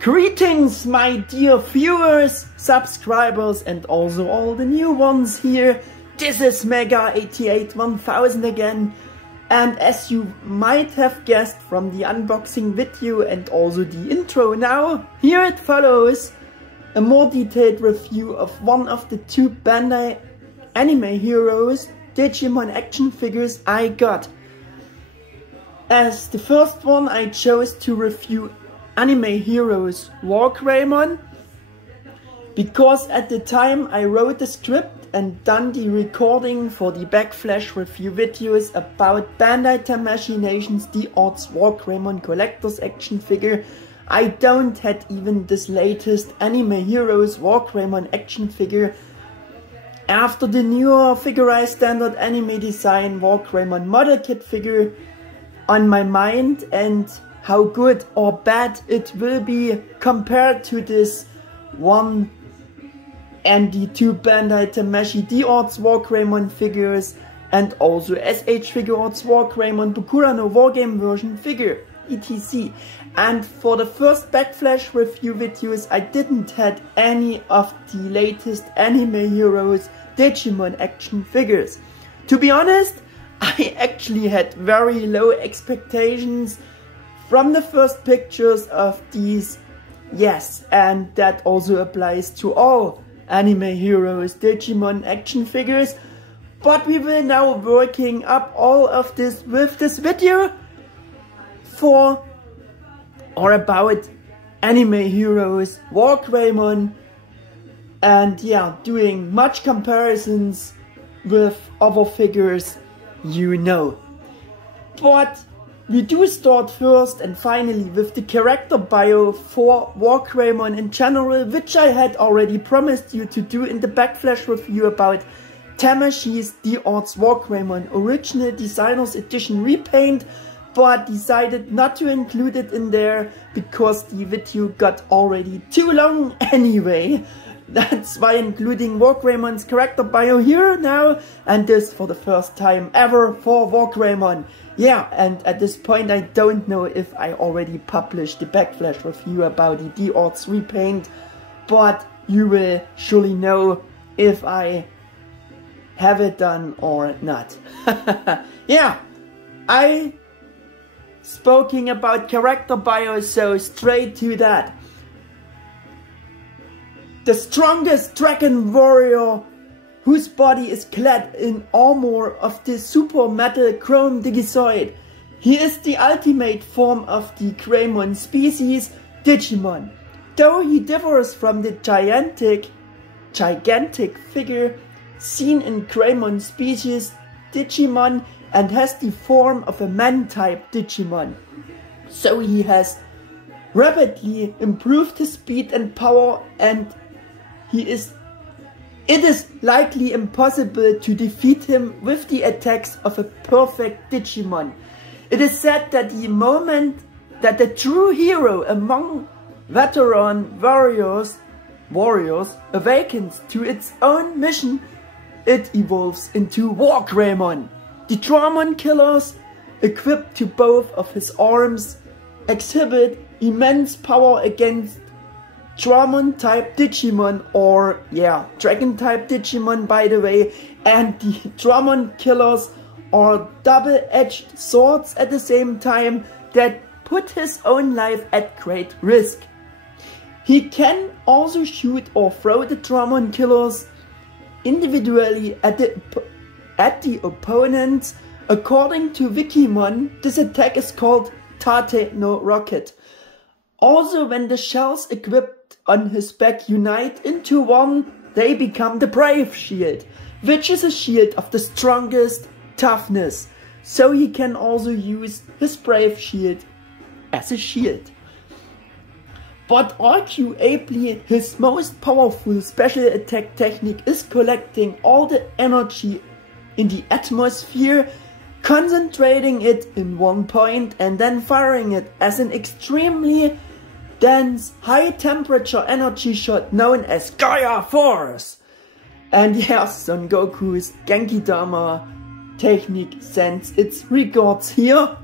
Greetings, my dear viewers, subscribers, and also all the new ones here. This is Mega881000 again, and as you might have guessed from the unboxing video and also the intro now, here it follows a more detailed review of one of the two Bandai Anime Heroes Digimon action figures I got. As the first one, I chose to review Anime Heroes Wargreymon because at the time I wrote the script and done the recording for the Backflash review videos about Bandai Tamashii Nations The Odds Wargreymon Collector's action figure. I don't had even this latest Anime Heroes Wargreymon action figure after the newer Figurized Standard Anime Design Wargreymon model kit figure on my mind, and how good or bad it will be compared to this one and the two Bandai Tamashii The Odds Wargreymon figures and also SH Figuarts Wargreymon Bokura no Wargame version figure, etc. And for the first Backflash review videos I didn't had any of the latest Anime Heroes Digimon action figures. To be honest, I actually had very low expectations from the first pictures of these, yes, and that also applies to all Anime Heroes Digimon action figures. But we will now working up all of this with this video for or about Anime Heroes Wargreymon, and yeah, doing much comparisons with other figures, you know. But we do start first and finally with the character bio for Wargreymon in general, which I had already promised you to do in the Backflash review about Tamashii's The Odds Wargreymon Original Designers Edition repaint, but decided not to include it in there because the video got already too long anyway. That's why including Wargreymon's character bio here now, and this for the first time ever for Wargreymon. Yeah, and at this point I don't know if I already published the Backflash review about the The Odds repaint, but you will surely know if I have it done or not. Yeah, I spoken about character bio, so straight to that. The strongest dragon warrior, whose body is clad in armor of the super metal chrome Digizoid. He is the ultimate form of the Greymon species, Digimon. Though he differs from the gigantic figure seen in Greymon species Digimon and has the form of a man-type Digimon. So he has rapidly improved his speed and power, and it is likely impossible to defeat him with the attacks of a perfect Digimon. It is said that the moment that the true hero among veteran warriors awakens to its own mission, it evolves into Wargreymon. The Dramon killers, equipped to both of his arms, exhibit immense power against Dramon type Digimon, or yeah, Dragon type Digimon by the way, and the Dramon killers are double-edged swords at the same time that put his own life at great risk. He can also shoot or throw the Dramon killers individually at the opponents. According to Wikimon, this attack is called Tate no Rocket. Also, when the shells equipped on his back unite into one, they become the Brave Shield, which is a shield of the strongest toughness. So he can also use his Brave Shield as a shield. But arguably his most powerful special attack technique is collecting all the energy in the atmosphere, concentrating it in one point and then firing it as an extremely dense, high temperature energy shot known as Gaia Force. And yes, Son Goku's Genki Dama technique sends its regards here.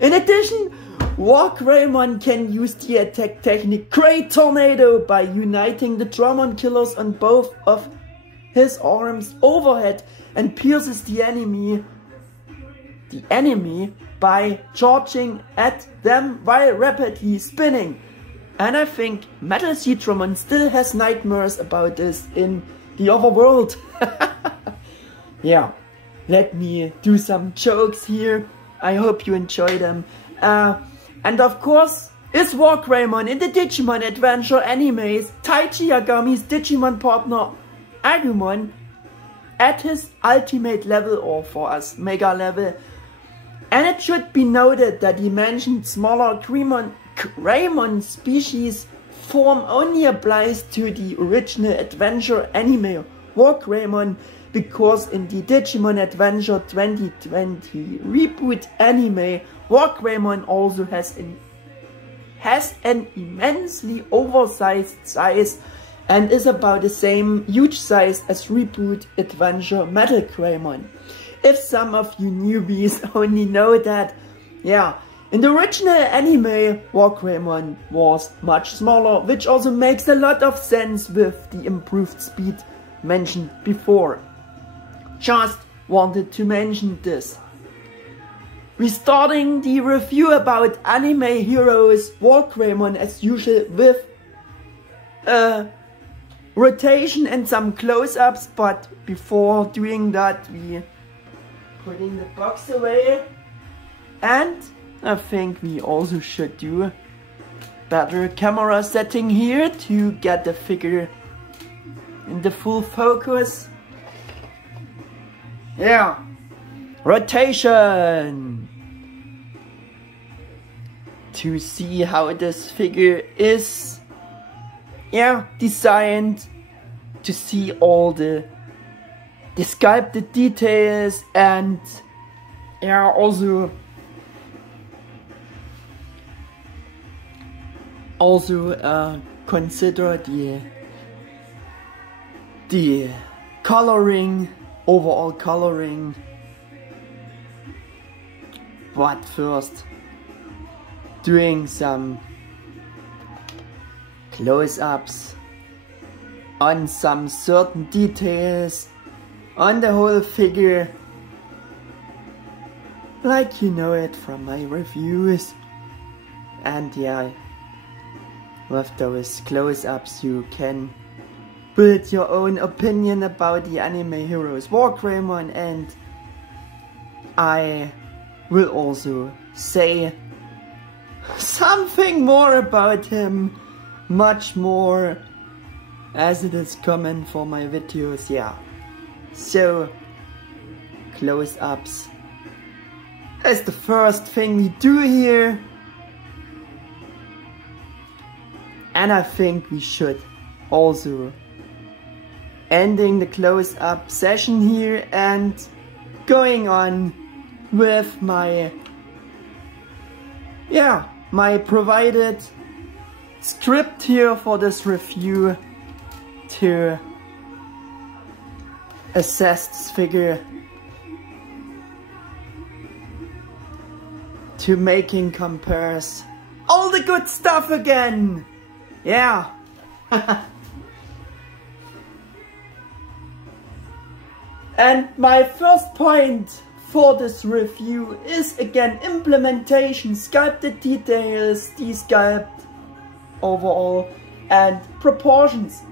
In addition, Wargreymon can use the attack technique Great Tornado by uniting the Dramon killers on both of his arms overhead and pierces the enemy by charging at them while rapidly spinning. And I think Metal Seedramon still has nightmares about this in the other world. Yeah, let me do some jokes here. I hope you enjoy them. And of course, is Wargreymon in the Digimon Adventure animes Taichi Yagami's Digimon partner Agumon at his ultimate level, or for us mega level. And it should be noted that the mentioned smaller Greymon species form only applies to the original adventure anime Wargreymon, because in the Digimon Adventure 2020 reboot anime, Wargreymon also has an immensely oversized size and is about the same huge size as reboot adventure Metal Greymon. If some of you newbies only know that, yeah, in the original anime, Wargreymon was much smaller, which also makes a lot of sense with the improved speed mentioned before. Just wanted to mention this. Restarting the review about anime heroes Wargreymon as usual with a rotation and some close-ups, but before doing that we putting the box away, and I think we also should do better camera setting here to get the figure in the full focus. Yeah, rotation to see how this figure is, yeah, designed, to see all the sculpted details, and yeah, also consider the coloring, overall coloring. But first, doing some close-ups on some certain details on the whole figure, like you know it from my reviews. And yeah, with those close-ups you can build your own opinion about the anime heroes Wargreymon, and I will also say something more about him, much more, as it is common for my videos. Yeah, so close-ups is the first thing we do here, and I think we should also ending the close-up session here and going on with my provided script here for this review to assess this figure, to making compares, all the good stuff again. Yeah. And my first point for this review is again implementation, sculpted details, desculpt overall, and proportions.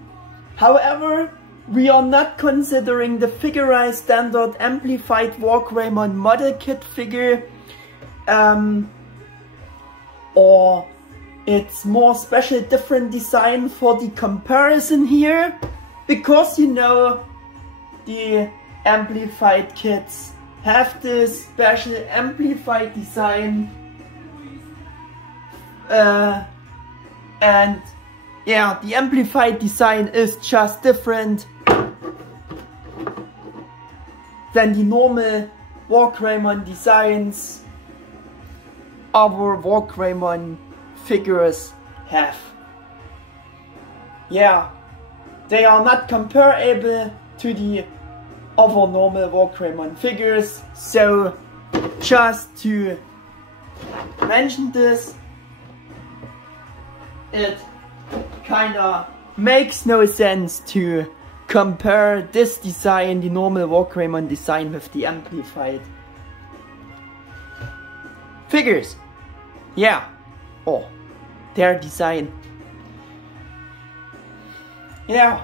However, we are not considering the Figurized standard amplified Wargreymon model kit figure, or its more special different design for the comparison here, because you know the amplified kits have this special amplified design, and yeah, the amplified design is just different than the normal Wargreymon designs our Wargreymon figures have. Yeah, they are not comparable to the other normal Wargreymon figures, so just to mention this. It kinda makes no sense to compare this design, the normal Wargreymon design, with the amplified figures. Yeah, oh, their design. Yeah,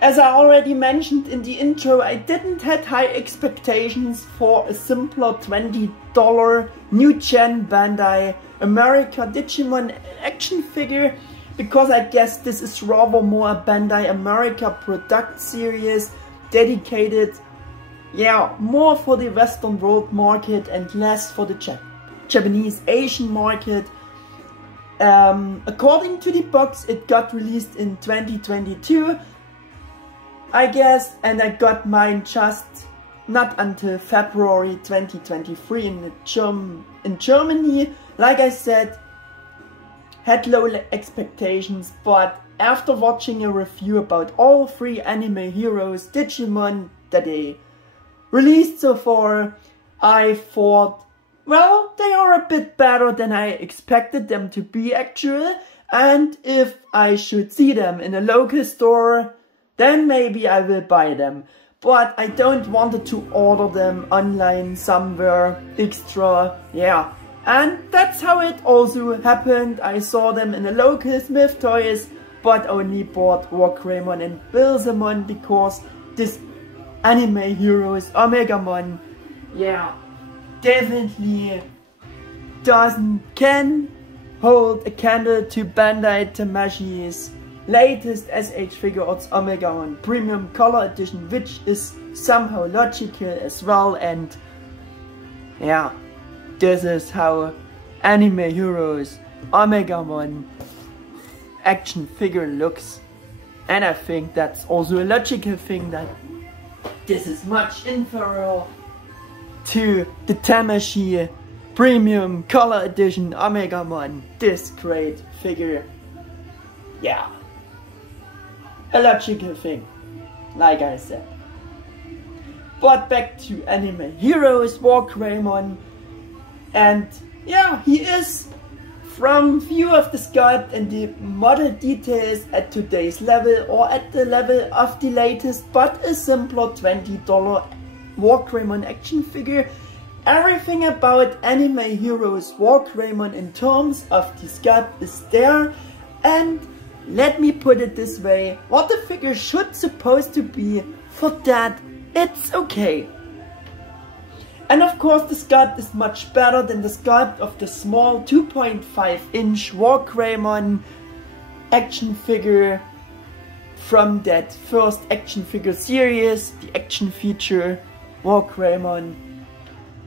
as I already mentioned in the intro, I didn't have high expectations for a simpler $20 new gen Bandai America Digimon action figure, because I guess this is rather more a Bandai America product series dedicated, yeah, more for the Western world market and less for the Japanese Asian market. According to the box, it got released in 2022, I guess, and I got mine just not until February 2023 in Germany. Like I said, had low expectations, but after watching a review about all 3 Anime Heroes Digimon that they released so far, I thought, well, they are a bit better than I expected them to be actually, and if I should see them in a local store, then maybe I will buy them. But I don't want to order them online somewhere extra, yeah. And that's how it also happened. I saw them in a local Smith Toys, but only bought Wargreymon and Bilzamon because this Anime Heroes Omegamon, yeah, definitely can hold a candle to Bandai Tamashi's latest SH Figuarts Omegamon Premium Color Edition, which is somehow logical as well. And yeah, this is how Anime Heroes Omegamon action figure looks. And I think that's also a logical thing, that this is much inferior to the Tamashi Premium Color Edition Omegamon, this great figure. Yeah, a logical thing, like I said. But back to Anime Heroes Wargreymon. And yeah, he is, from view of the sculpt and the model details, at today's level or at the level of the latest, but a simpler $20 Wargreymon action figure. Everything about Anime Heroes Wargreymon in terms of the sculpt is there, and let me put it this way, what the figure should supposed to be, for that it's okay. And of course the sculpt is much better than the sculpt of the small 2.5 inch Wargreymon action figure from that first action figure series, the action feature Wargreymon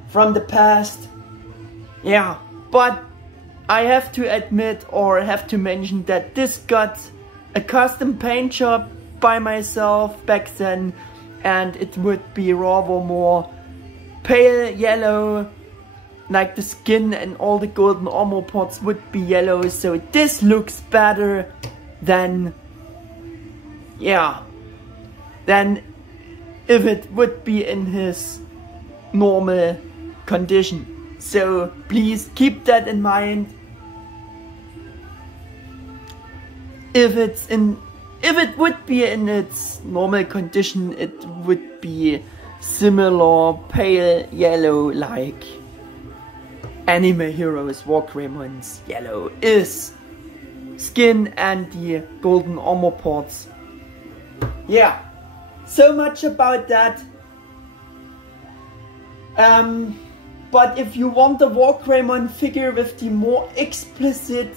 from the past. Yeah, but I have to admit, or have to mention, that this got a custom paint job by myself back then, and it would be rather more pale yellow, like the skin and all the golden armor parts would be yellow, so this looks better than, yeah, than if it would be in his normal condition. So please keep that in mind. If it would be in its normal condition, it would be similar pale yellow like Anime Heroes Wargreymon's yellow is. Skin and the golden armor parts. Yeah, so much about that. But if you want the Wargreymon figure with the more explicit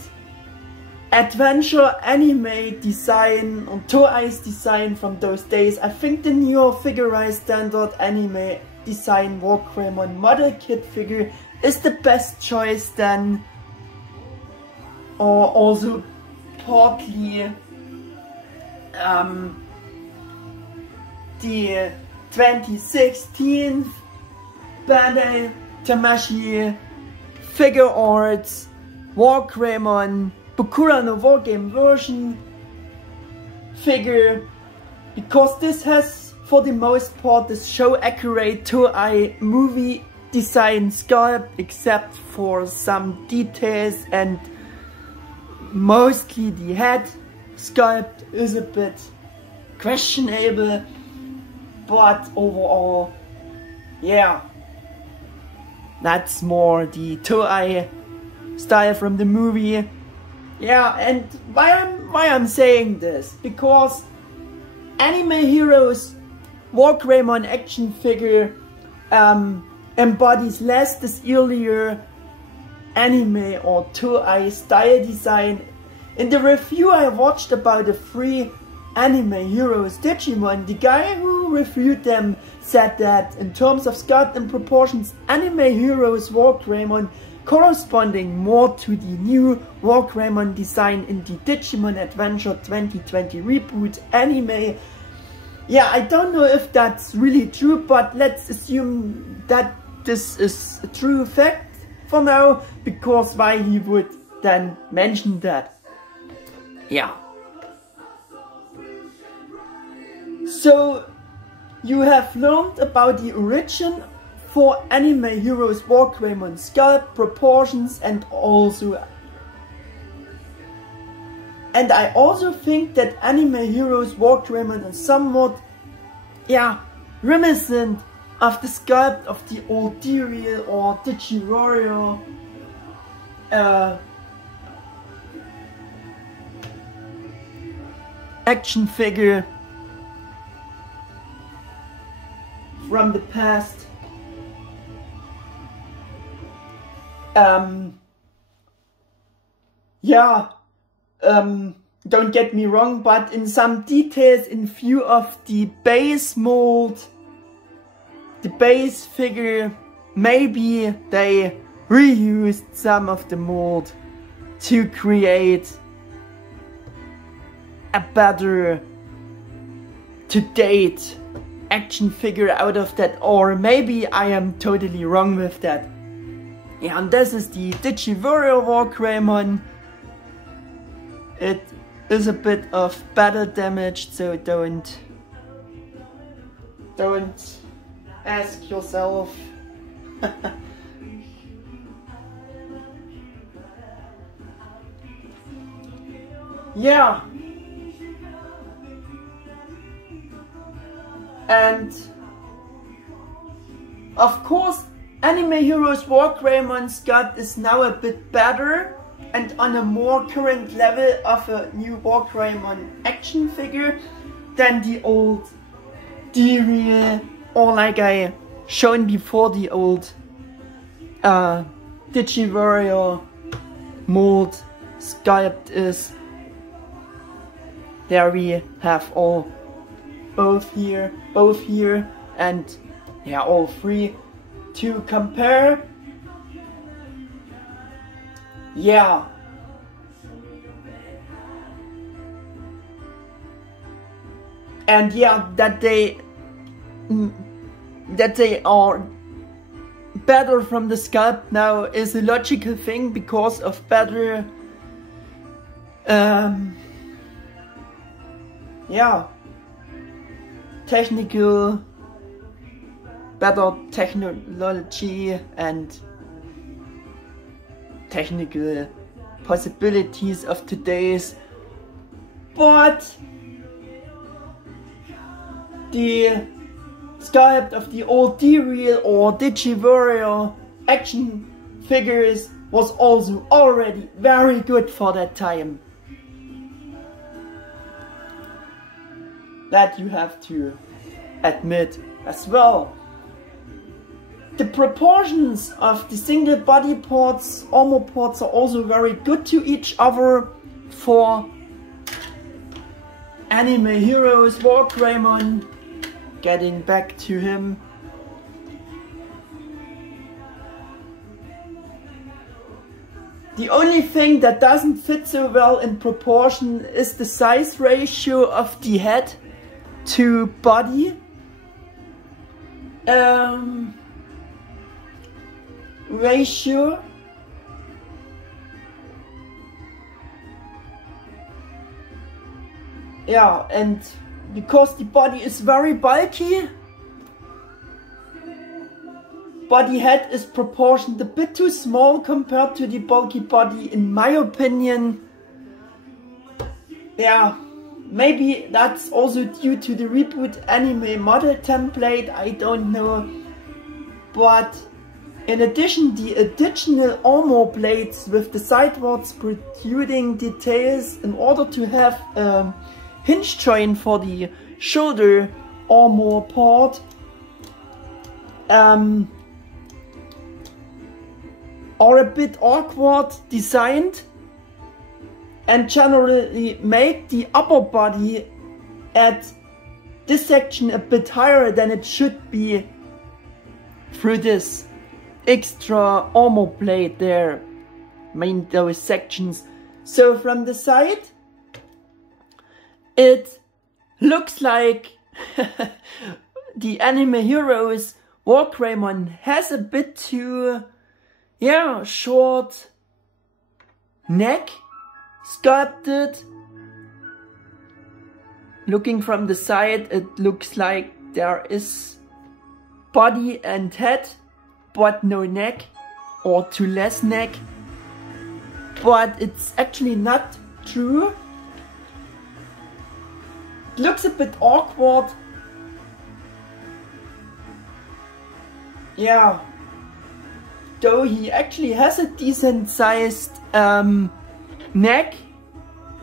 adventure anime design or Toei's design from those days, I think the newer Figurized standard anime design Wargreymon model kit figure is the best choice then. Or also partly the 2016 Bandai Tamashii Figure Arts Wargreymon Bokura no Wargame version figure, because this has for the most part this show accurate Toei movie design sculpt, except for some details, and mostly the head sculpt is a bit questionable, but overall, yeah, that's more the Toei style from the movie. Yeah, and why I'm saying this? Because Anime Heroes War Greymon action figure embodies less this earlier anime or Toei style design. In the review I watched about the 3 Anime Heroes Digimon, the guy who reviewed them said that in terms of sculpt and proportions, Anime Heroes War Greymon corresponding more to the new War Greymon design in the Digimon Adventure 2020 reboot anime. Yeah, I don't know if that's really true, but let's assume that this is a true fact for now, because why he would then mention that. Yeah. So you have learned about the origin for Anime Heroes War Greymon sculpt, proportions, and I also think that Anime Heroes War Greymon is somewhat, yeah, reminiscent of the sculpt of the old Diriel or Digiwarrior action figure from the past. Don't get me wrong, but in some details, in view of the base mold, the base figure, maybe they reused some of the mold to create a better to-date action figure out of that, or maybe I am totally wrong with that. Yeah, and this is the Digiwarrior War Greymon. It is a bit of battle damage, so don't ask yourself. Yeah. And of course, Anime Heroes War Greymon sculpt is now a bit better and on a more current level of a new War Greymon action figure than the old Diriel, or like I shown before, the old Digiwarrior mold sculpt is. There we have both here, and yeah, all 3 to compare. Yeah. And yeah, that they are better from the sculpt now is a logical thing because of better better technology and technical possibilities of today's, but the sculpt of the old Diriel or Digiwarrior action figures was also already very good for that time. That you have to admit as well. The proportions of the single body parts, armor parts, are also very good to each other for Anime Heroes War Greymon. Getting back to him. The only thing that doesn't fit so well in proportion is the size ratio of the head to body. Ratio. Yeah, and because the body is very bulky, body head is proportioned a bit too small compared to the bulky body, in my opinion. Yeah, maybe that's also due to the Reboot anime model template, I don't know. But in addition, the additional armor plates with the sidewards protruding details in order to have a hinge joint for the shoulder armor part are a bit awkward designed and generally make the upper body at this section a bit higher than it should be through this extra armor plate there, those sections. So from the side it looks like the Anime Heroes Wargreymon has a bit too short neck sculpted. Looking from the side, it looks like there is body and head but no neck, or too less neck, but it's actually not true. It looks a bit awkward. Yeah, though he actually has a decent sized neck,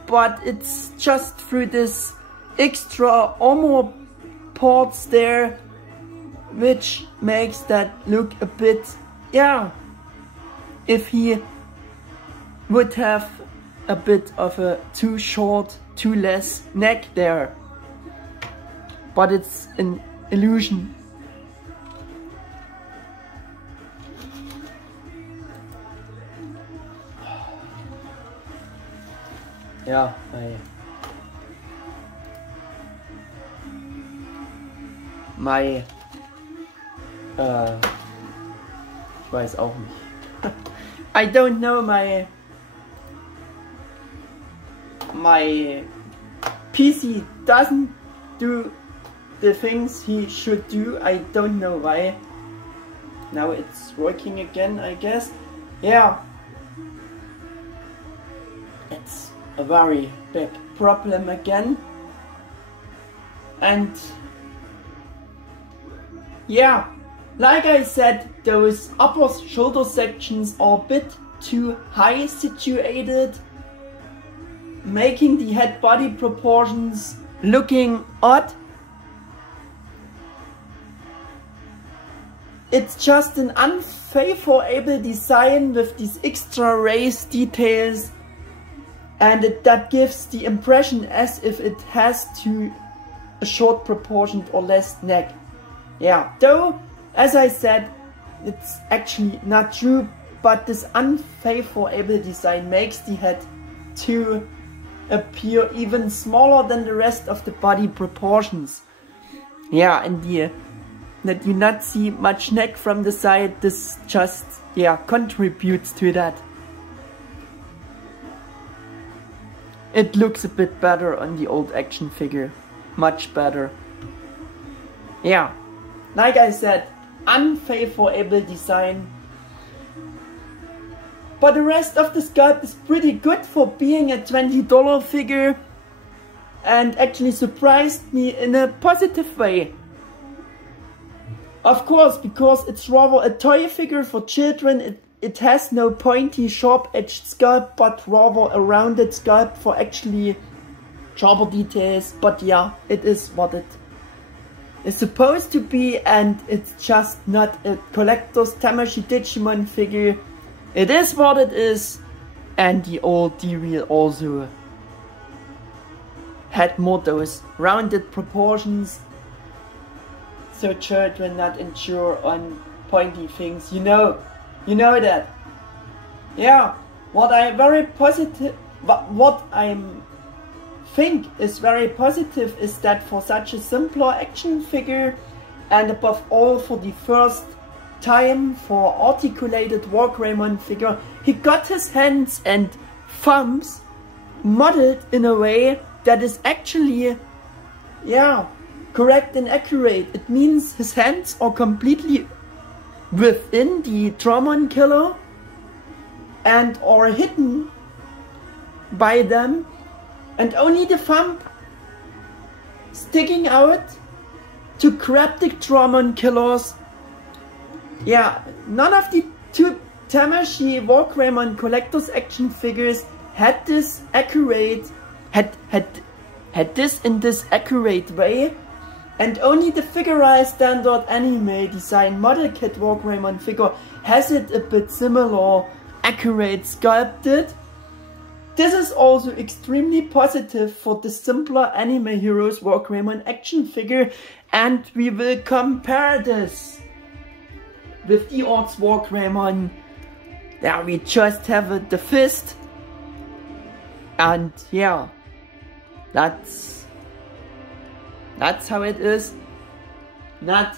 but it's just through this extra armor parts there, which makes that look a bit, if he would have a bit of a too short, too less neck there. But it's an illusion. Ja, ich weiß auch nicht. I don't know, my PC doesn't do the things he should do. I don't know why. Now it's working again, I guess. Yeah, it's a very big problem again. And yeah, like I said, those upper shoulder sections are a bit too high situated, making the head body proportions looking odd. It's just an unfavorable design with these extra raised details, and that gives the impression as if it has a short proportioned or less neck. Yeah, though, as I said, it's actually not true, but this unfavorable design makes the head to appear even smaller than the rest of the body proportions. Yeah, and that you not see much neck from the side, this just, contributes to that. It looks a bit better on the old action figure. Much better. Yeah, like I said, unfavorable design. But the rest of the sculpt is pretty good for being a $20 figure, and actually surprised me in a positive way. Of course, because it's rather a toy figure for children, it has no pointy, sharp-edged sculpt, but rather a rounded sculpt for actually sharper details. But yeah, it is what it is supposed to be, and it's just not a collector's Tamashii Digimon figure. It is what it is, and the old D-Reel also had more those rounded proportions, so children not insure on pointy things. You know that. Yeah, what I think is very positive is that for such a simpler action figure, and above all for the first time for articulated Wargreymon figure, he got his hands and thumbs modeled in a way that is actually, correct and accurate. It means his hands are completely within the Dramon Killer and are hidden by them, and only the thumb sticking out to grab the Dramon Killers. Yeah, none of the two Tamashii Wargreymon Collector's action figures had this accurate, had this in this accurate way, and only the Figurized Standard Anime Design Model Kit Wargreymon figure has it a bit similar, accurate sculpted. This is also extremely positive for the simpler Anime Heroes Wargreymon action figure, and we will compare this with the Odds Wargreymon. Yeah, we just have the fist, and yeah, that's how it is. Not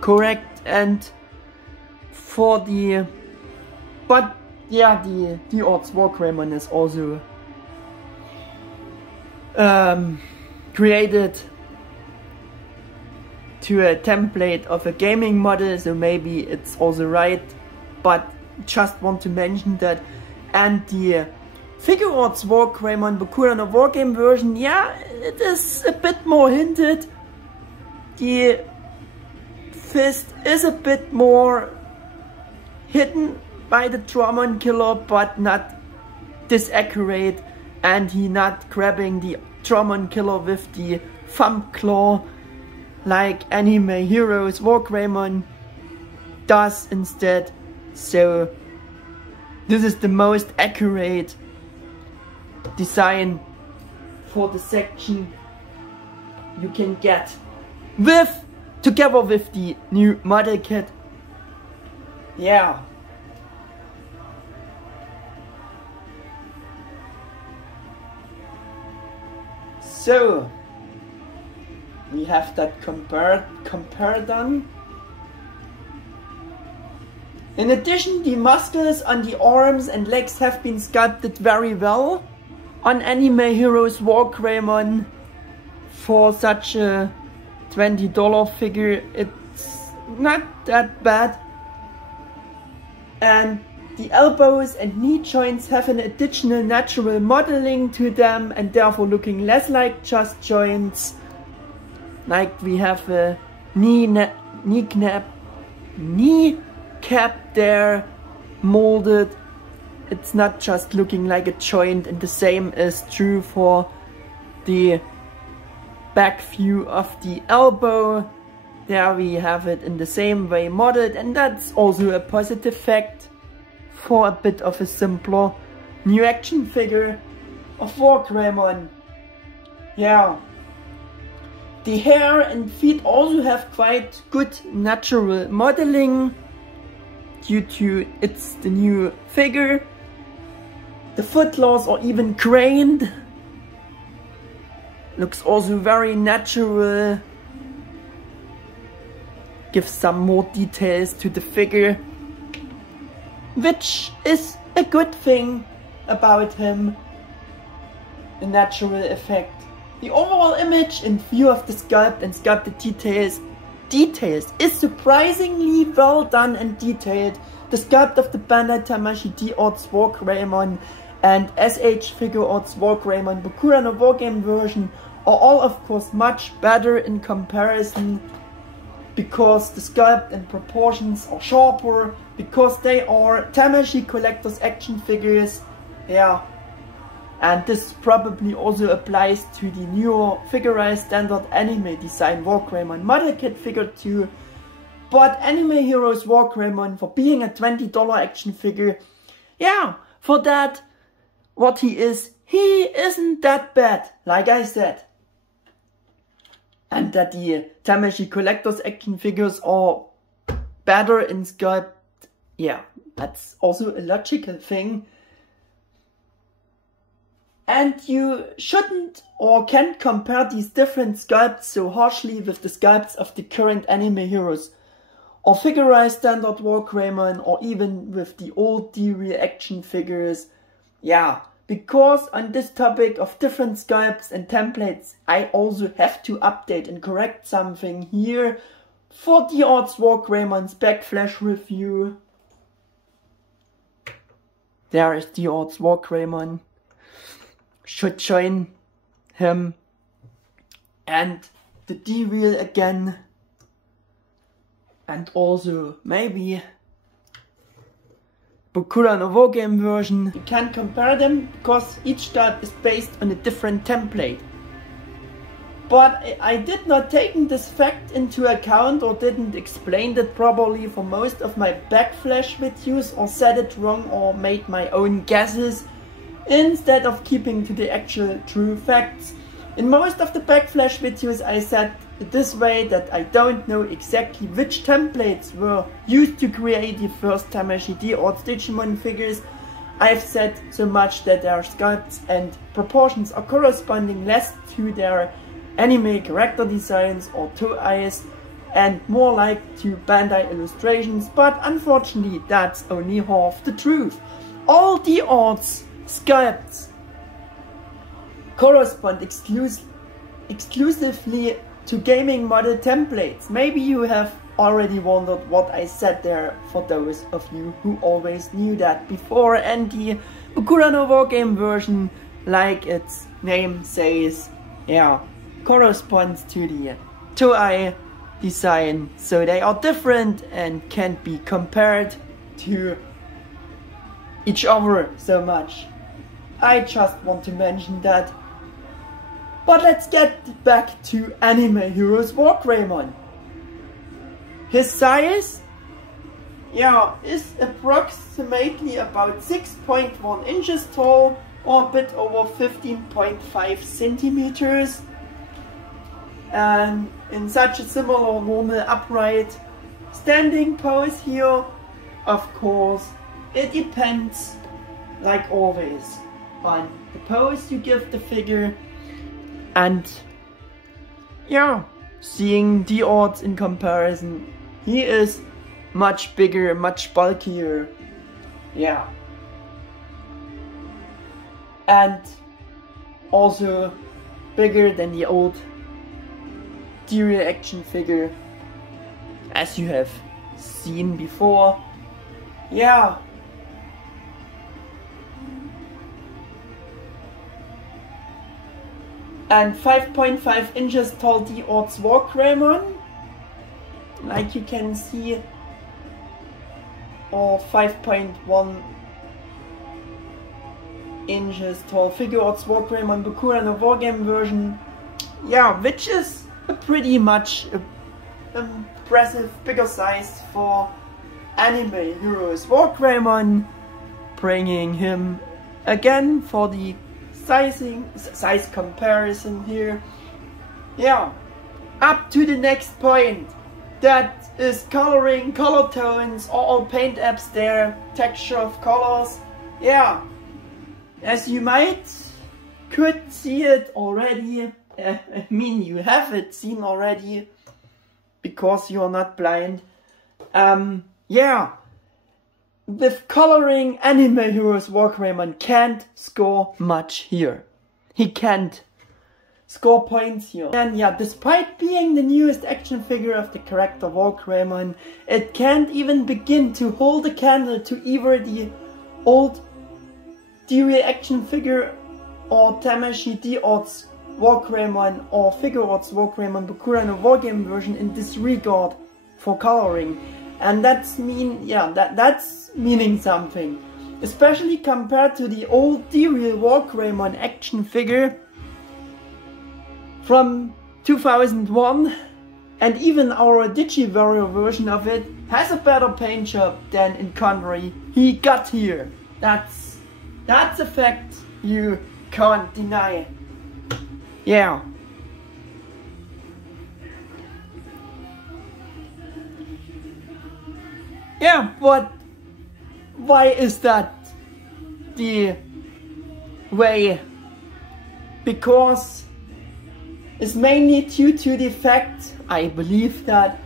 correct, and for the, but yeah, the Odds Wargreymon is also created to a template of a gaming model, so maybe it's also right, but just want to mention that. And the Figuarts Wargreymon Bakura no Wargame version, yeah, it is a bit more hinted. The fist is a bit more hidden by the Dramon Killer, but not this accurate, and he not grabbing the Dramon Killer with the thumb claw like Anime Heroes Wargreymon does instead. So this is the most accurate design for the section you can get, together with the new model kit. Yeah. So we have that compared done. In addition, the muscles on the arms and legs have been sculpted very well on Anime Heroes Wargreymon. For such a $20 figure, it's not that bad. And the elbows and knee joints have an additional natural modeling to them, and therefore looking less like just joints. Like we have a kneecap there molded. It's not just looking like a joint, and the same is true for the back view of the elbow. There we have it in the same way modeled, and that's also a positive fact for a bit of a simpler new action figure of Wargreymon. Yeah. The hair and feet also have quite good natural modeling due to it's the new figure. The footclaws are even grained. Looks also very natural. Gives some more details to the figure, which is a good thing about him. A natural effect. The overall image in view of the sculpt and sculpted details is surprisingly well done and detailed. The sculpt of the Bandai Tamashii D-Odds Wargreymon and SH Figuarts Wargreymon Bakura no Wargame version are all of course much better in comparison, because the sculpt and proportions are sharper, because they are Tamashii Collector's action figures. Yeah. And this probably also applies to the newer Figurized Standard Anime Design Wargreymon Model Kit figure too. But Anime Heroes Wargreymon, for being a $20 action figure, yeah, for that, what he isn't that bad, like I said. And that the Tamashii Collector's action figures are better in sculpt, yeah, that's also a logical thing. And you shouldn't or can't compare these different sculpts so harshly with the sculpts of the current Anime Heroes or Figurized Standard Wargreymon, or even with the old D-Real action figures. Yeah, because on this topic of different sculpts and templates, I also have to update and correct something here for the Odds Wargreymon Backflash review. There is the Odds Wargreymon. Should join him. And the D-Wheel again. And also maybe Bokura no Wargame version. You can't compare them because each start is based on a different template. But I did not take this fact into account or didn't explain it properly for most of my Backflash videos, or said it wrong or made my own guesses instead of keeping to the actual true facts. In most of the Backflash videos I said it this way, that I don't know exactly which templates were used to create the first Tamashii D Odds Digimon figures. I've said so much that their sculpts and proportions are corresponding less to their anime character designs or Toei's and more like to Bandai illustrations, but unfortunately that's only half the truth. All the odds sculpts correspond exclusively to gaming model templates. Maybe you have already wondered what I said there, for those of you who always knew that before, and the Bokura no Wargame version, like its name says, corresponds to the Toei design, so they are different and can't be compared to each other so much. I just want to mention that. But let's get back to Anime Heroes Wargreymon. His size, is approximately about 6.1 inches tall, or a bit over 15.5 centimeters. And in such a similar normal upright standing pose here, of course, it depends, like always, on the pose you give the figure. And seeing the odds in comparison, he is much bigger, much bulkier. And also bigger than the old D-Wheel action figure, as you have seen before. And 5.5 inches tall the Odds Wargreymon, like you can see, or 5.1 inches tall figure Odds Wargreymon Bokura no Wargame version, which is a pretty much impressive bigger size for Anime Heroes Wargreymon, bringing him again for the size comparison here. Up to the next point, that is coloring, color tones, all paint apps there, texture of colors. As you could see it already. I mean, you have it seen already because you are not blind. With coloring, Anime Heroes Wargreymon can't score much here. He can't score points here. And despite being the newest action figure of the character Wargreymon, it can't even begin to hold a candle to either the old D-Wheel action figure or Tamashii D Odds Wargreymon or Figure Odds Wargreymon Bokura no Wargame version in this regard for coloring. And that's meaning something, especially compared to the old D-Wheel Wargreymon action figure from 2001, and even our Digivario version of it has a better paint job than in Conry he got here. That's a fact you can't deny. But why is that the way? Because it's mainly due to the fact, I believe, that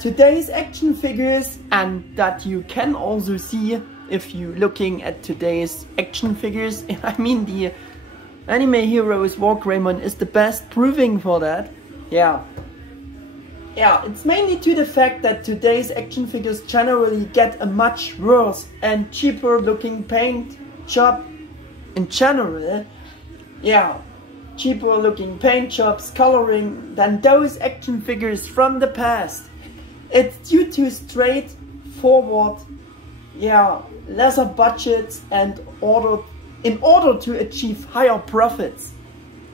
today's action figures, and that you can also see if you're looking at today's action figures. I mean, the Anime Heroes War Greymon is the best proving for that. Yeah, it's mainly to the fact that today's action figures generally get a much worse and cheaper looking paint job in general. Yeah, cheaper looking paint jobs, coloring than those action figures from the past. It's due to straightforward, lesser budgets and in order to achieve higher profits.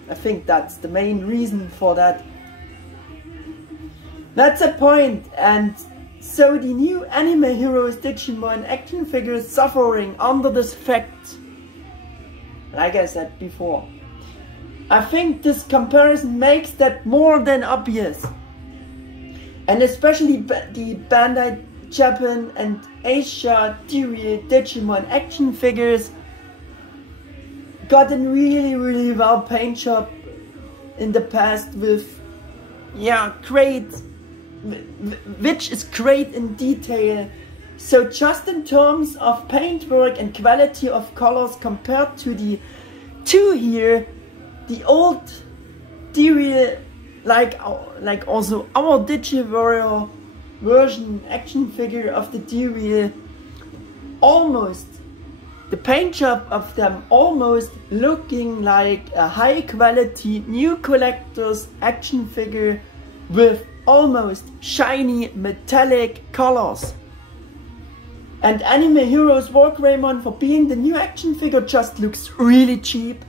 I think that's the main reason for that. That's a point, and so the new Anime Heroes Digimon action figures suffering under this fact. Like I said before, I think this comparison makes that more than obvious. And especially the Bandai Japan and Asia T-Real Digimon action figures got a really well paint job in the past with, which is great in detail. So just in terms of paintwork and quality of colors compared to the two here, the old T-Real, like also our DigiWarrior version action figure of the T-Real, almost, the paint job of them almost looking like a high quality new collector's action figure with almost shiny metallic colors. And Anime Heroes War Greymon, for being the new action figure, just looks really cheap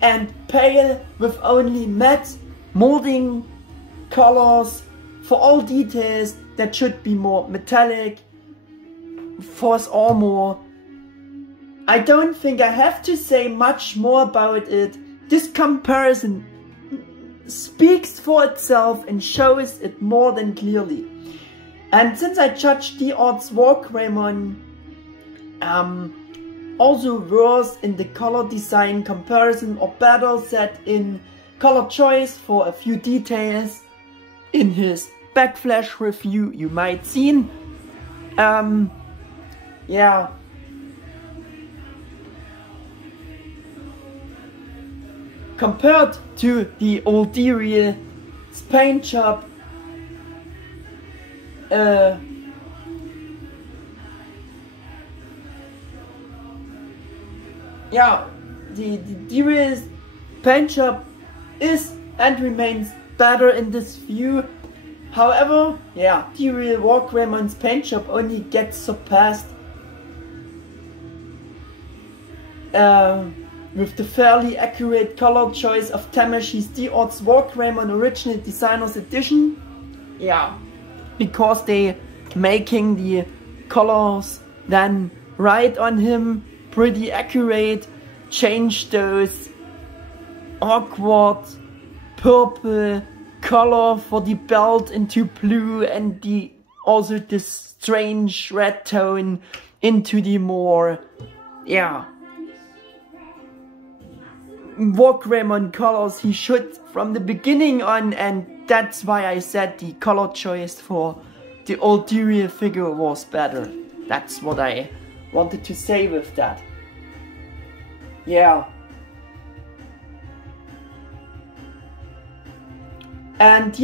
and pale with only matte molding colors for all details that should be more metallic, force armor. I don't think I have to say much more about it. This comparison speaks for itself and shows it more than clearly. And since I judged D-Art's War Greymon also worse in the color design comparison, or better said in color choice for a few details in his Backflash review you might seen. Compared to the old T-Real paint job, the T-Real paint job is and remains better in this view. However, T-Real War Greymon's paint job only gets surpassed with the fairly accurate color choice of Tamashi's D-Art's War Greymon Original Designers Edition. Because they making the colors then right on him, pretty accurate, change those awkward purple color for the belt into blue and also this strange red tone into the more War Greymon colors he should from the beginning on, and that's why I said the color choice for the old T-Real figure was better. That's what I wanted to say with that. And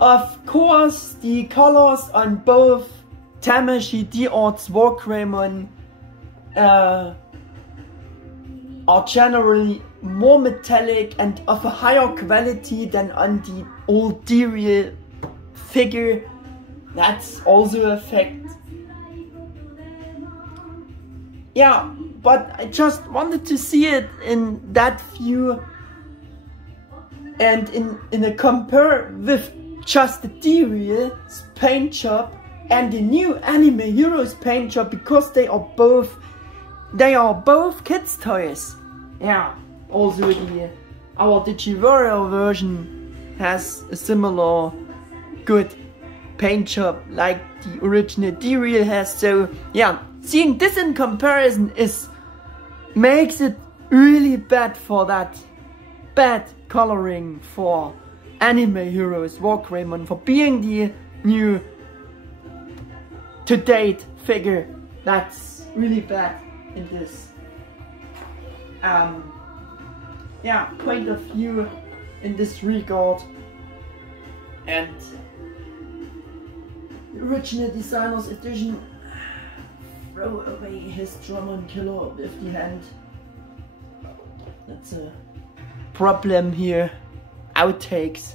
of course the colors on both Tamashi D-Art's War Greymon are generally more metallic and of a higher quality than on the old T-Real figure. That's also a fact. But I just wanted to see it in that view and in a compare with just the T-Real paint job and the new Anime Heroes paint job, because they are both kids' toys. Also our DigiWarrior version has a similar good paint job like the original T-Real has. So seeing this in comparison makes it really bad for that bad coloring for Anime Heroes War Greymon, for being the new to date figure. That's really bad in this yeah, point of view in this regard. And the original Designers Edition, throw away his Drummond killer with the hand. That's a problem here. Outtakes.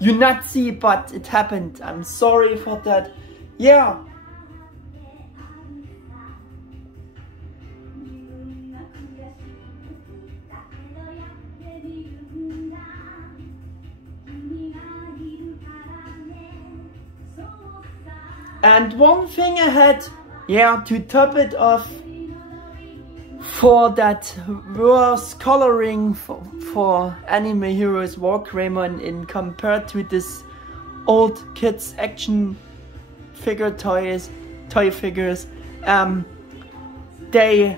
You not see, but it happened. I'm sorry for that. Yeah. And one thing I had, yeah, to top it off, for that worse coloring for Anime Heroes Wargreymon in compared to this old kids action figure toy figures, they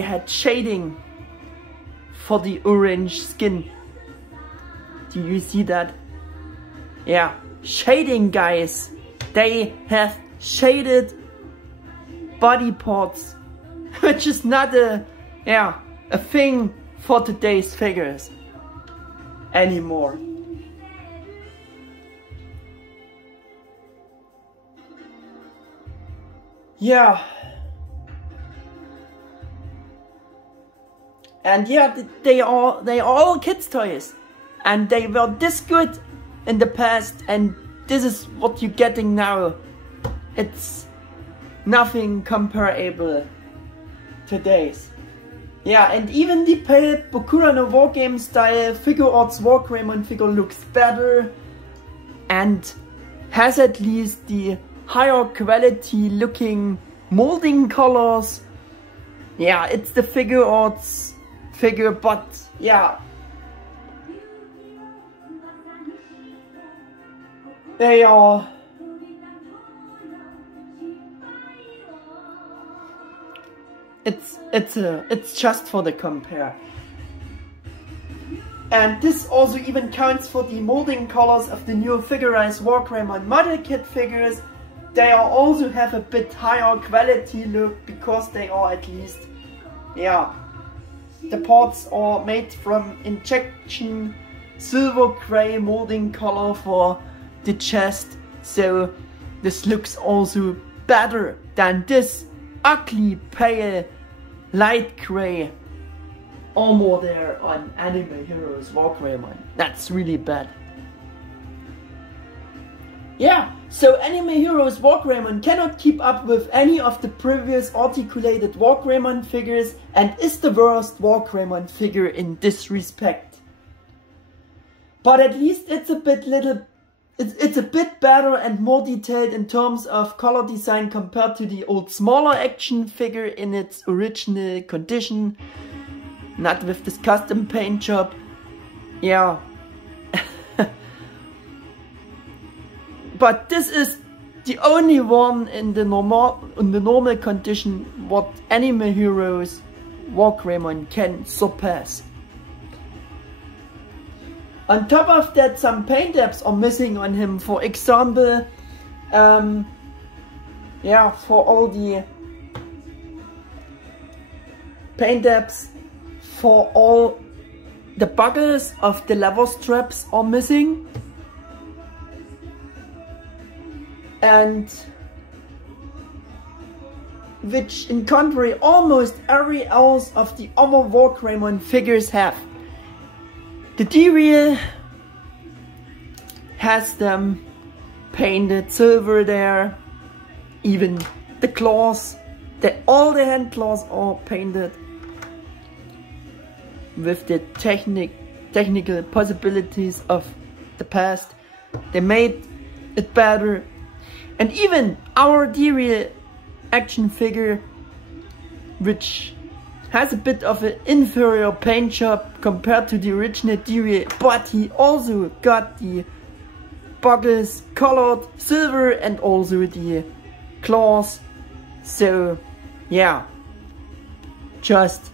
had shading for the orange skin. Do you see that? Yeah, shading, guys. They have shaded body parts, which is not a thing for today's figures anymore. Yeah. And yeah, they are all kids' toys. And they were this good in the past, and this is what you're getting now. It's nothing comparable to today's. Yeah, and even the pale Bokura no War Game style Figure Arts Wargreymon figure looks better and has at least the higher quality looking molding colors. Yeah, it's the Figure Arts figure, but yeah, they are it's just for the compare. And this also even counts for the molding colors of the new Figurized Wargreymon model kit figures. They are also have a bit higher quality look because they are at least, yeah, the parts are made from injection silver gray molding color for the chest, so this looks also better than this ugly pale light gray armor there on Anime Heroes Wargreymon. That's really bad. Yeah, so Anime Heroes Wargreymon cannot keep up with any of the previous articulated Wargreymon figures and is the worst Wargreymon figure in this respect. But at least it's a bit better and more detailed in terms of color design compared to the old smaller action figure in its original condition. Not with this custom paint job. Yeah. But this is the only one in the normal condition what Anime Heroes Wargreymon can surpass. On top of that, some paint apps are missing on him. For example, yeah, for all the paint apps for all the buckles of the lever straps are missing. And which in contrary almost every else of the other Wargreymon figures have. The D-Reel has them painted silver there, even the claws, all the hand claws are painted with the technical possibilities of the past. They made it better. And even our D-Reel action figure, which has a bit of an inferior paint job compared to the original D-Reel, but he also got the buckles colored silver and also the claws. So yeah, just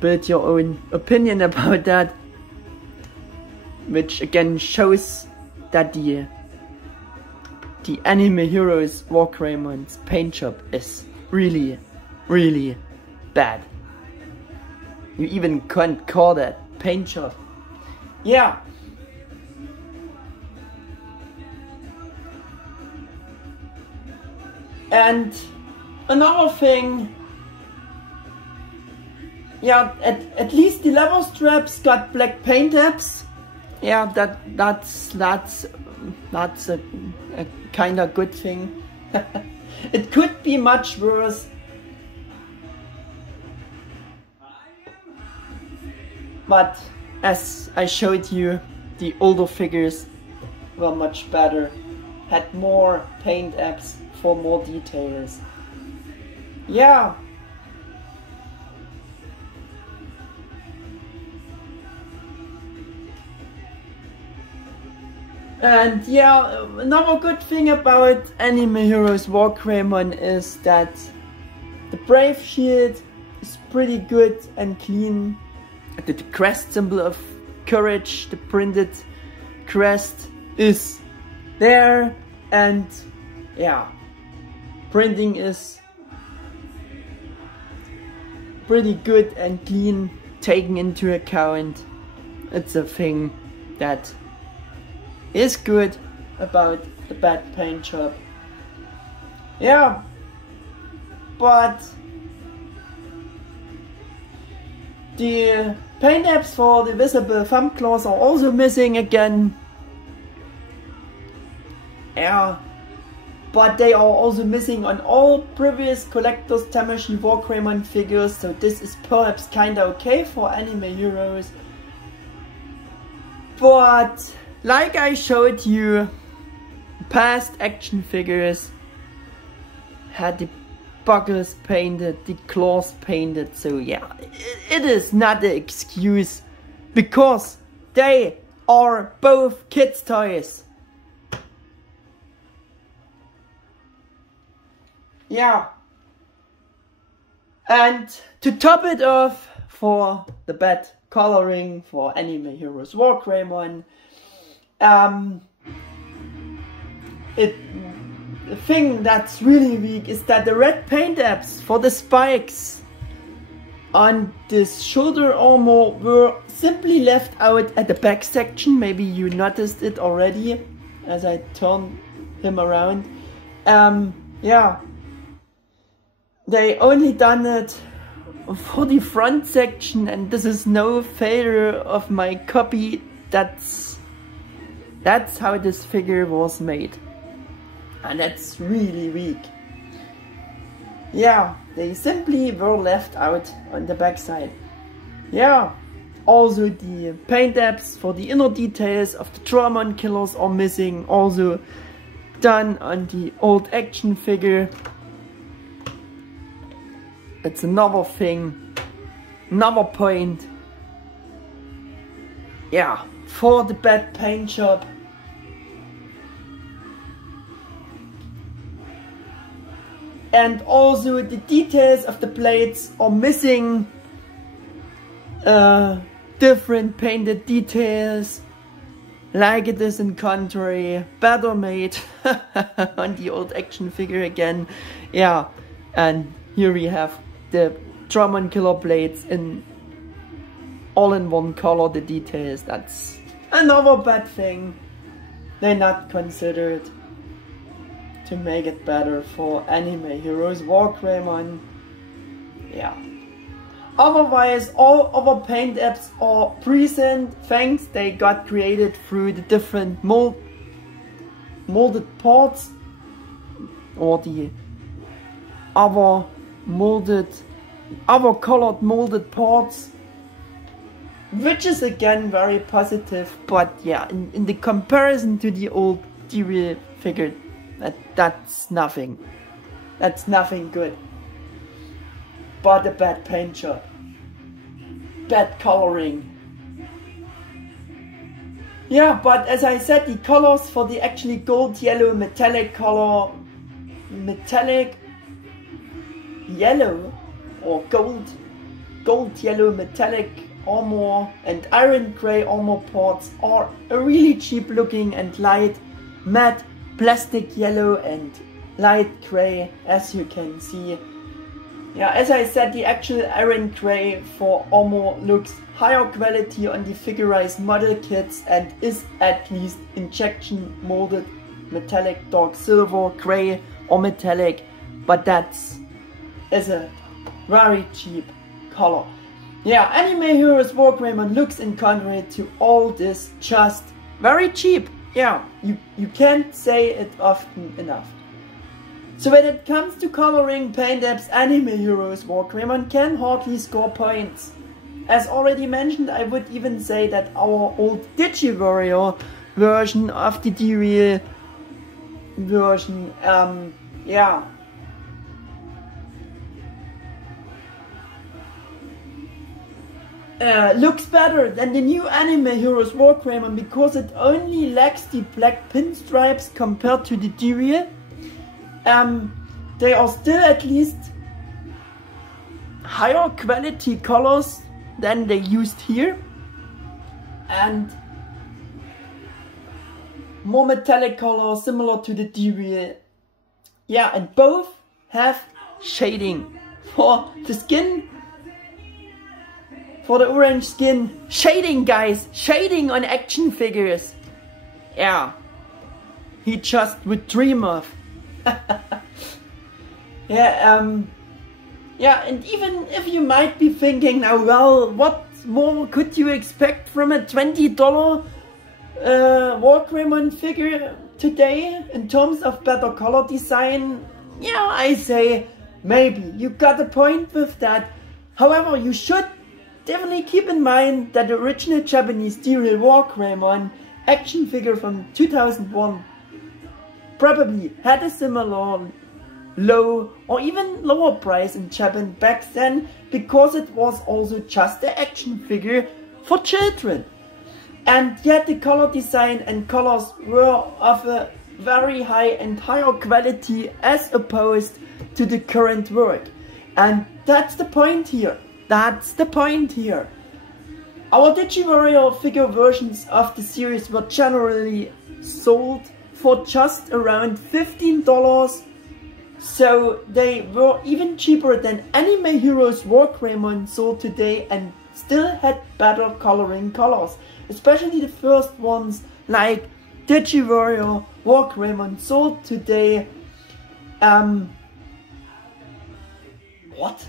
build your own opinion about that. which again shows that the Anime Heroes Warcraymon's paint job is really, really bad. You even can't call that paint job. Yeah. And another thing, yeah, at least the lever straps got black paint apps. Yeah, that's a kind of good thing. It could be much worse. But as I showed you, the older figures were much better, had more paint apps for more details. Yeah. And yeah, another good thing about Anime Heroes Warcraymon is that the Brave Shield is pretty good and clean. The crest symbol of courage, the printed crest, is there, and yeah, printing is pretty good and clean, taken into account. It's a thing that is good about the bad paint job. Yeah, but the paint apps for the visible thumb claws are also missing again. Yeah, but they are also missing on all previous Collector's Tamashii Warcraymon figures, so this is perhaps kinda okay for Anime Heroes. But like I showed you, past action figures had the buckles painted, the claws painted, so yeah, it is not an excuse, because they are both kids' toys. Yeah. And to top it off, for the bad coloring for Anime Heroes Warcraymon, the thing that's really weak is that the red paint apps for the spikes on this shoulder armor were simply left out at the back section. Maybe you noticed it already as I turned him around. Yeah, they only done it for the front section, and this is no failure of my copy. That's how this figure was made. And that's really weak. Yeah, they simply were left out on the backside. Yeah, also the paint apps for the inner details of the Dramon killers are missing, also done on the old action figure. It's another thing, another point. Yeah, for the bad paint job. And also the details of the blades are missing. Different painted details, like it is in Contrary, better made on the old action figure again. Yeah, and here we have the Dramon killer blades in all in one color, the details. That's another bad thing they not considered to make it better for Anime Heroes Warcraymon. Yeah. Otherwise, all other paint apps are present, thanks they got created through the different molded parts, or the other colored molded parts, which is again very positive. But yeah, in the comparison to the old DReal figure, that's nothing. That's nothing good. But a bad paint job, bad coloring. Yeah, but as I said, the colors for the actually gold yellow metallic color, metallic yellow or gold yellow metallic armor and iron gray armor parts are a really cheap looking and light matte plastic yellow and light gray, as you can see. Yeah, as I said, the actual iron gray for armor looks higher quality on the Figurized model kits and is at least injection molded metallic dark silver, gray or metallic, but that's a very cheap color. Yeah, Anime Heroes War Greymon looks in contrary to all this just very cheap. Yeah, you can't say it often enough. So when it comes to coloring paint apps, Anime Heroes War Greymon can hardly score points. As already mentioned, I would even say that our old DigiWarrior version of the D-Real version, yeah, looks better than the new Anime Heroes War Greymon because it only lacks the black pinstripes compared to the D-Real. They are still at least higher quality colors than they used here and more metallic color similar to the D-Real. Yeah, and both have shading for the skin. For the orange skin, shading guys, shading on action figures. Yeah, he just would dream of. Yeah, yeah, and even if you might be thinking now, well, what more could you expect from a $20 War Greymon figure today in terms of better color design? Yeah, I say maybe you got a point with that. However, you should definitely keep in mind that the original Japanese D-Real War Greymon action figure from 2001 probably had a similar low or even lower price in Japan back then because it was also just an action figure for children. And yet the color design and colors were of a very high and higher quality as opposed to the current work. And that's the point here. That's the point here. Our DigiWarrior figure versions of the series were generally sold for just around $15, so they were even cheaper than Anime Heroes War Greymon sold today and still had better coloring colors, especially the first ones like DigiWarrior War Greymon sold today. What?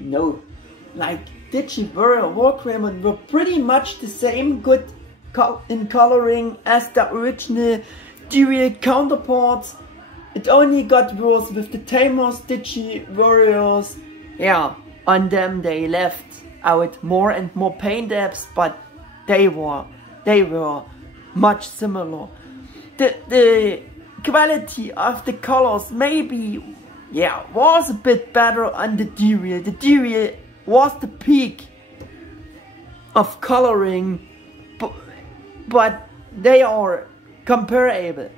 No, like DigiWarrior War Greymon were pretty much the same good in coloring as the original D-Real counterparts. It only got worse with the Tamers DigiWarriors. Yeah, on them they left out more and more paint apps, but they were much similar. The quality of the colors maybe, yeah, was a bit better on the D-Real. The D-Real was the peak of coloring, but they are comparable.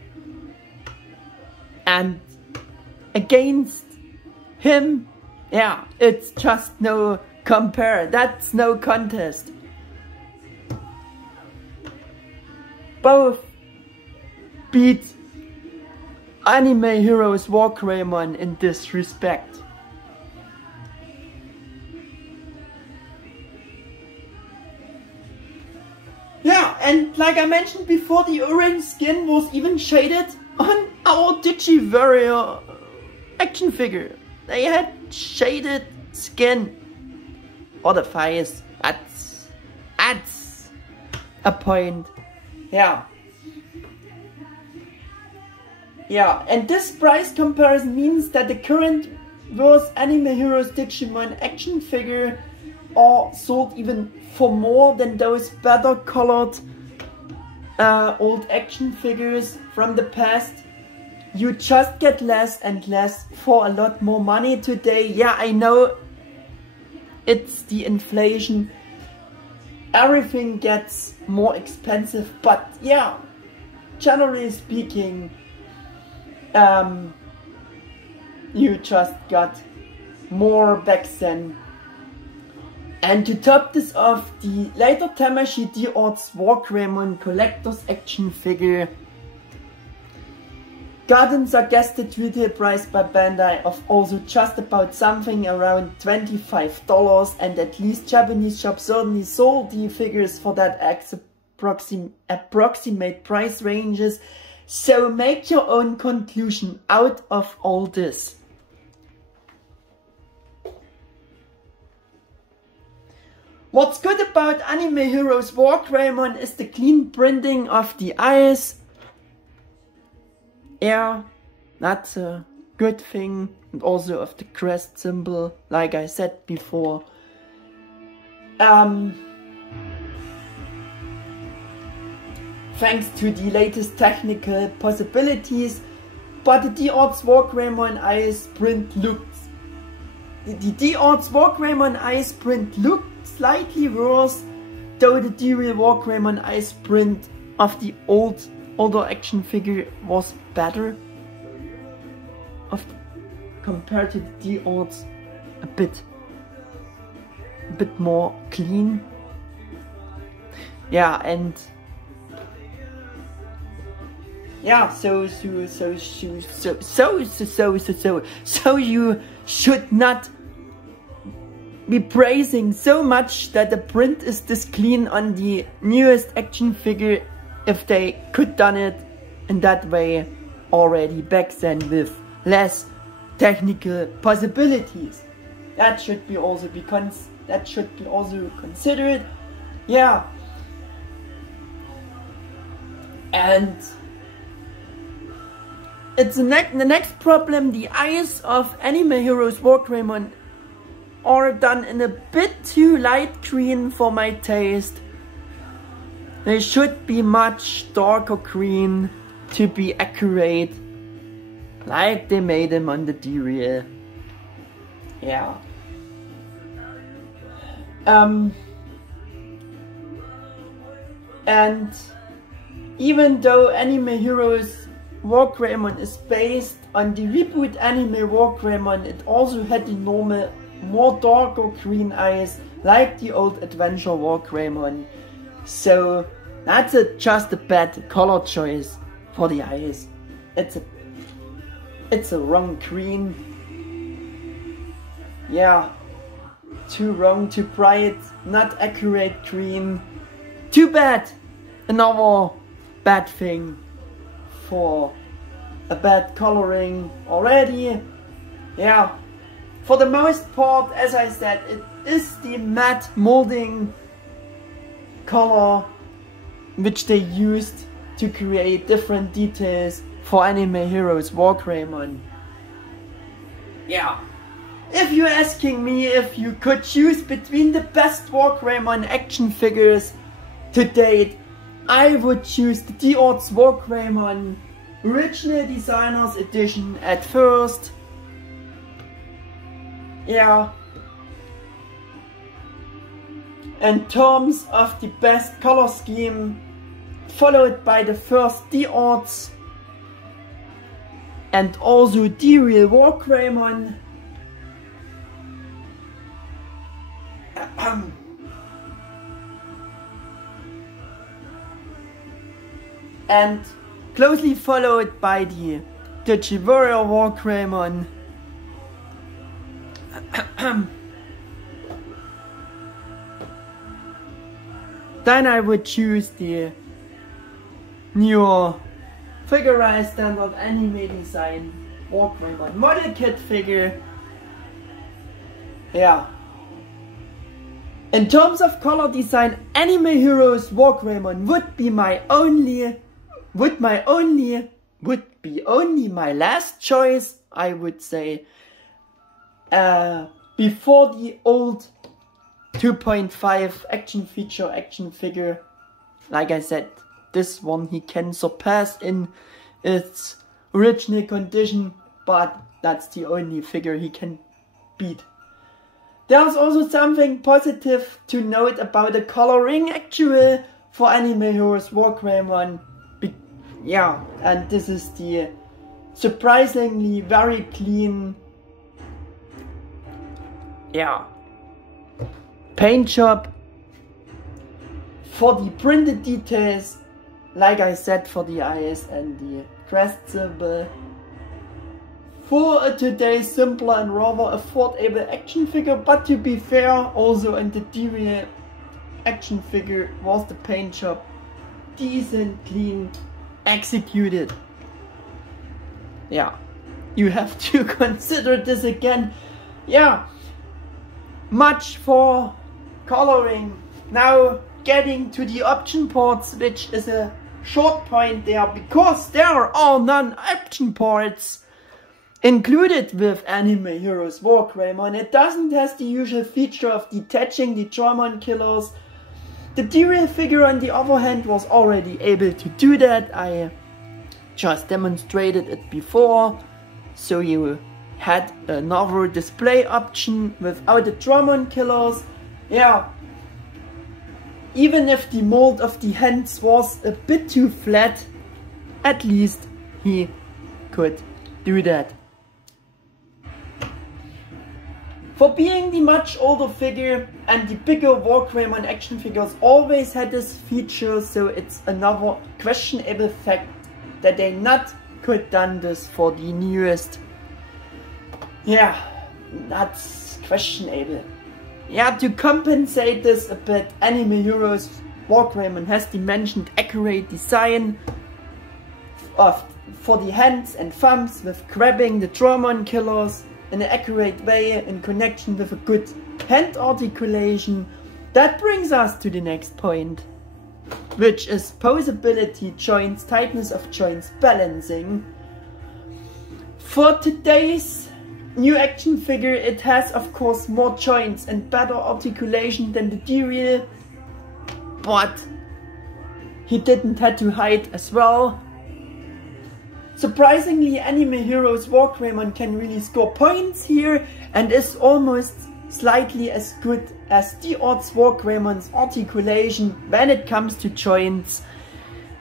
And against him, yeah, it's just no compare. That's no contest. Both beat Anime Heroes War Greymon in this respect. Yeah, and like I mentioned before, the orange skin was even shaded on our DigiWarrior action figure. They had shaded skin. Or the face. That's a point. Yeah. Yeah, and this price comparison means that the current worst Anime Heroes Digimon action figure are sold even for more than those better colored old action figures from the past. You just get less and less for a lot more money today. Yeah, I know it's the inflation. Everything gets more expensive, but yeah, generally speaking, you just got more back then. And to top this off, the later Tamashii D-Arts Wargreymon Collector's Action figure got a suggested retail price by Bandai of also just about something around $25, and at least Japanese shops certainly sold the figures for that approximate price ranges. So make your own conclusion out of all this. What's good about Anime Heroes Wargreymon is the clean printing of the eyes. Yeah, that's a good thing. And also of the crest symbol, like I said before. Thanks to the latest technical possibilities. But the D-Arts Wargreymon eyes print looked... The D-Arts Wargreymon eyes print looked slightly worse, though the D-Real Wargreymon eyes print of the older action figure was better compared to the D-Arts, a bit more clean. Yeah, and yeah, so you should not be praising so much that the print is this clean on the newest action figure if they could done it in that way already back then with less technical possibilities. That should be also considered. Yeah. And it's the next problem. The eyes of Anime Heroes Wargreymon are done in a bit too light green for my taste. They should be much darker green to be accurate, like they made them on the D-Real. Yeah. And even though Anime Heroes Wargreymon is based on the reboot Anime Wargreymon, it also had the normal, more darker green eyes like the old Adventure Wargreymon. So that's just a bad color choice for the eyes. It's a wrong green. Yeah, too wrong, too bright, not accurate green. Too bad. Another bad thing for a bad coloring already. Yeah, for the most part, as I said, it is the matte molding color which they used to create different details for Anime Heroes Wargreymon. Yeah. If you're asking me if you could choose between the best Wargreymon action figures to date, I would choose the D-Arts Wargreymon Original Designers Edition at first. Yeah. In terms of the best color scheme, followed by the first D-Arts and also D-Real Wargreymon. And closely followed by the Digiwarrior Wargreymon. Then I would choose the newer Figurized Standard Anime Design Wargreymon model kit figure. Yeah. In terms of color design, Anime Heroes Wargreymon would be only my last choice, I would say. Before the old 2.5 action figure. Like I said, this one he can surpass in its original condition, but that's the only figure he can beat. There's also something positive to note about the coloring actual for Anime Heroes Wargreymon. Yeah, and this is the surprisingly very clean, yeah, paint job. For the printed details, like I said, for the eyes and the crest symbol. For a today's simpler and rather affordable action figure, but to be fair, also in the D-Real action figure was the paint job decent, clean, executed. Yeah, you have to consider this again. Yeah, much for coloring. Now getting to the option parts, which is a short point there, because there are non-option parts included with Anime Heroes Wargreymon. It doesn't have the usual feature of detaching the Dramon killers. The D-Real figure on the other hand was already able to do that. I just demonstrated it before. So you had another display option without the Dramon killers. Yeah. Even if the mold of the hands was a bit too flat, at least he could do that. For being the much older figure, and the bigger Wargreymon action figures always had this feature, so it's another questionable fact that they not could done this for the newest. Yeah, that's questionable. Yeah, to compensate this a bit, Anime Heroes Wargreymon has the mentioned accurate design for the hands and thumbs with grabbing the Dramon killers in an accurate way in connection with a good hand articulation. That brings us to the next point, which is posability, joints, tightness of joints, balancing. For today's new action figure, it has of course more joints and better articulation than the D-Real, but he didn't have to hide as well. Surprisingly, Anime Heroes Wargreymon can really score points here and is almost slightly as good as D-Arts Wargreymon's articulation when it comes to joints.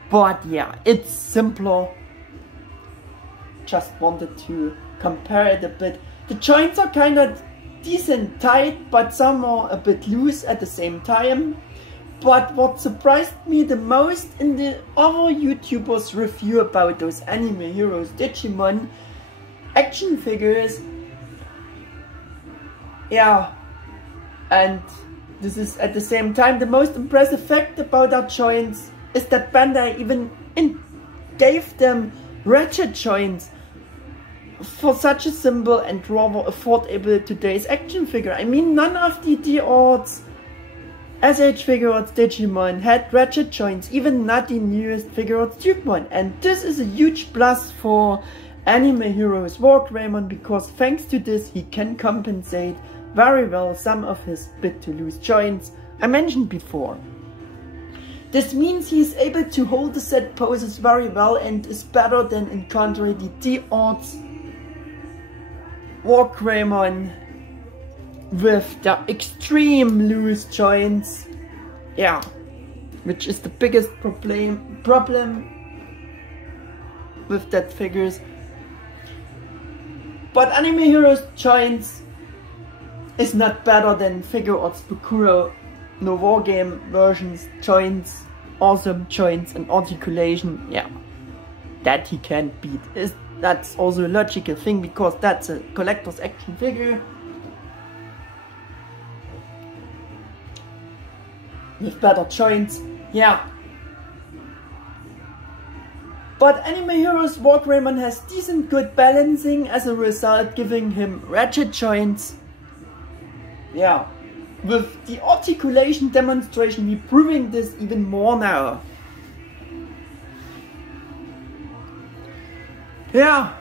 But yeah, it's simpler. Just wanted to compare it a bit. The joints are kind of decent tight, but some are a bit loose at the same time. But what surprised me the most in the other YouTubers' review about those Anime Heroes Digimon action figures, yeah, and this is at the same time the most impressive fact about our joints, is that Bandai even gave them ratchet joints for such a simple and rather affordable today's action figure. I mean, none of the D-Arts SH Figuarts Digimon had ratchet joints, even not the newest Figuarts Tubemon, and this is a huge plus for Anime Heroes Wargreymon, because thanks to this he can compensate very well some of his bit to loose joints I mentioned before. This means he is able to hold the set poses very well and is better than encountering the D-Arts Wargreymon with the extreme loose joints, yeah, which is the biggest problem with that figures. But Anime Heroes joints is not better than Figuarts Bokuro no Wargame versions joints, awesome joints and articulation, yeah, that he can't beat. That's also a logical thing, because that's a collector's action figure with better joints, yeah. But Anime Heroes Wargreymon has decent good balancing as a result, giving him ratchet joints, yeah. With the articulation demonstration, we're proving this even more now. Yeah.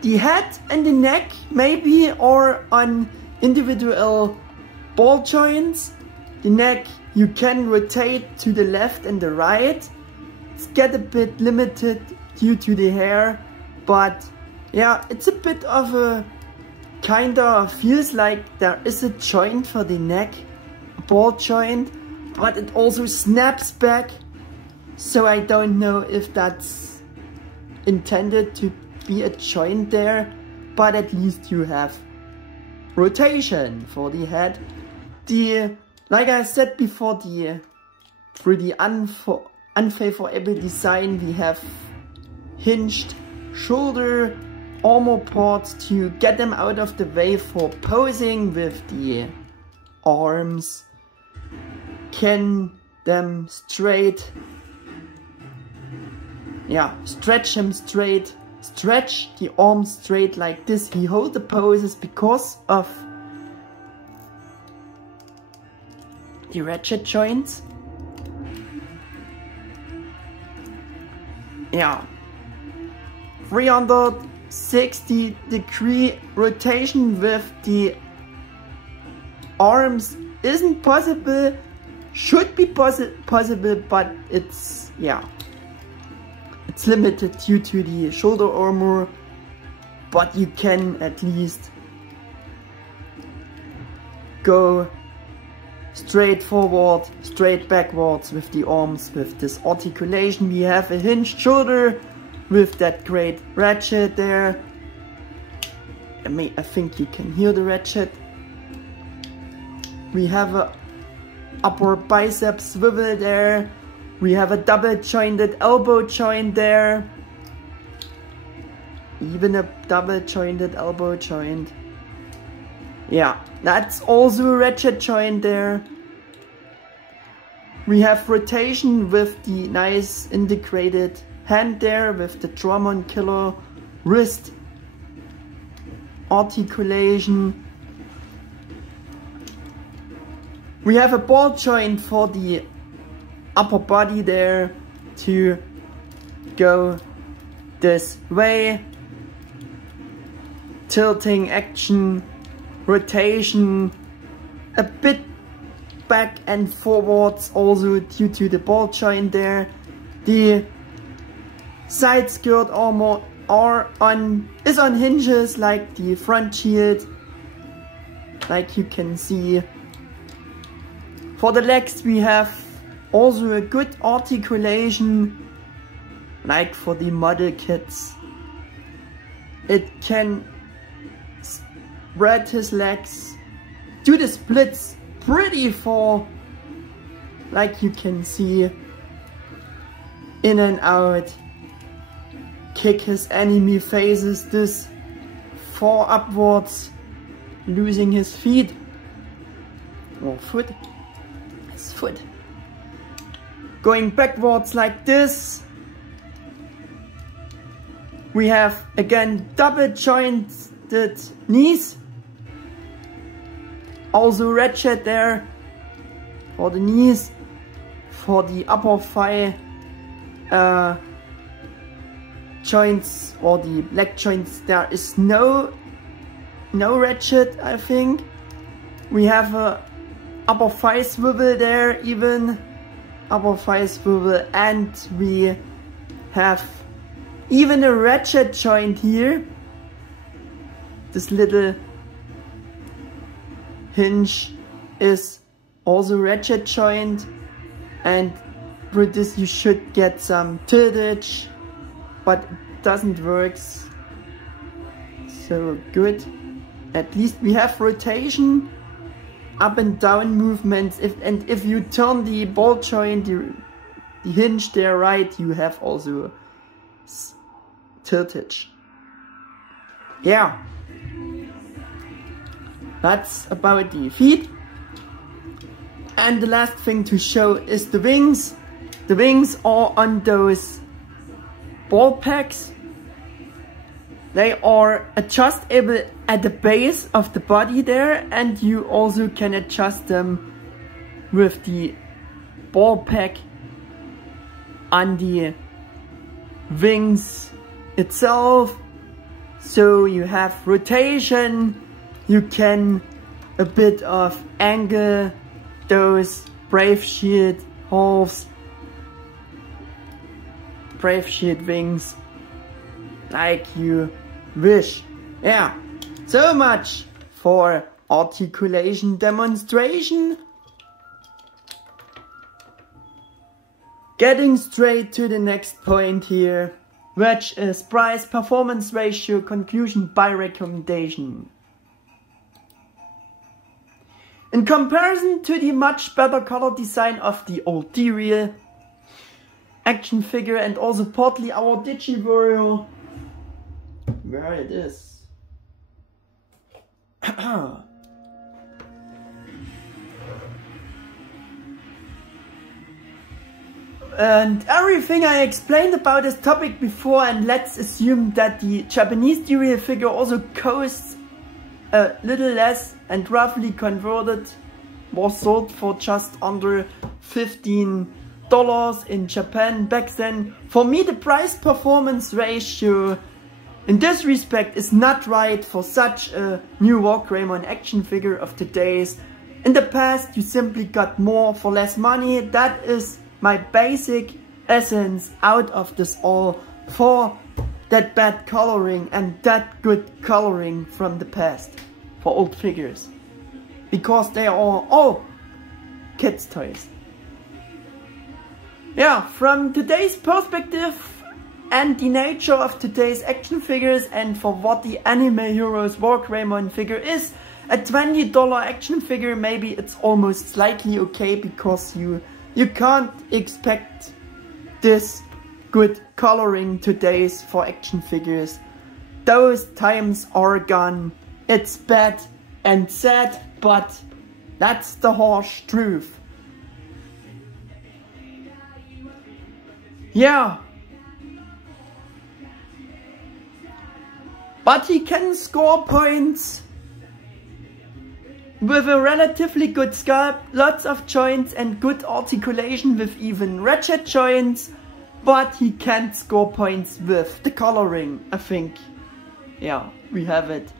The head and the neck maybe are on individual ball joints. The neck you can rotate to the left and the right. It's get a bit limited due to the hair, but yeah, it's a bit of a kinda feels like there is a joint for the neck, a ball joint, but it also snaps back, so I don't know if that's intended to be a joint there, but at least you have rotation for the head. Like I said before, for the unfavorable design, we have hinged shoulder armor parts to get them out of the way for posing with the arms. Can them straight, yeah, stretch him straight, stretch the arms straight like this. He hold the poses because of the ratchet joints. Yeah, 360-degree rotation with the arms isn't possible. Should be possible, but it's, yeah, it's limited due to the shoulder armor. But you can at least go straight forward, straight backwards with the arms. With this articulation, we have a hinged shoulder with that great ratchet there. I think you can hear the ratchet. We have a upper bicep swivel there. We have a double jointed elbow joint there. Even a double jointed elbow joint. Yeah, that's also a ratchet joint there. We have rotation with the nice integrated hand there with the Drummond Killer wrist articulation. We have a ball joint for the upper body there to go this way. Tilting action, rotation, a bit back and forwards also due to the ball joint there. The side skirt armor is on hinges like the front shield, like you can see. For the legs we have also a good articulation, like for the model kits. It can spread his legs, do the splits pretty far, like you can see, in and out, kick his enemy faces this far upwards, losing his feet, or foot, his foot, going backwards like this. We have again double jointed knees, also ratchet there for the knees. For the upper thigh joints or the leg joints, there is no ratchet, I think. We have a upper thigh swivel there, even upper thigh swivel, and we have even a ratchet joint here. This little hinge is also ratchet joint, and with this you should get some tiltage, but it doesn't work so good. At least we have rotation, up and down movements, if you turn the ball joint, the hinge there right, you have also tiltage. Yeah, that's about the feet. And the last thing to show is the wings. The wings are on those ball packs. They are adjustable at the base of the body there, and you also can adjust them with the ball pack on the wings itself. So you have rotation, you can a bit of angle those Brave Shield halves, Brave Shield wings, like you wish. Yeah, so much for articulation demonstration. Getting straight to the next point here, which is price performance ratio conclusion by recommendation. In comparison to the much better color design of the old D-Real action figure and also partly our Digiwario, where it is. And everything I explained about this topic before, and let's assume that the Japanese D-Real figure also costs a little less and roughly converted was sold for just under $15 in Japan back then. For me, the price performance ratio in this respect is not right for such a new Wargreymon action figure of today's. In the past you simply got more for less money. That is my basic essence out of this all, for that bad coloring and that good coloring from the past for old figures, because they are all kids' toys. Yeah, from today's perspective and the nature of today's action figures, and for what the Anime Heroes Wargreymon figure is, a $20 action figure, maybe it's almost slightly okay, because you can't expect this good coloring today's for action figures. Those times are gone. It's bad and sad, but that's the harsh truth. Yeah. But he can score points with a relatively good sculpt, lots of joints and good articulation with even ratchet joints, but he can't score points with the coloring, I think. Yeah, we have it.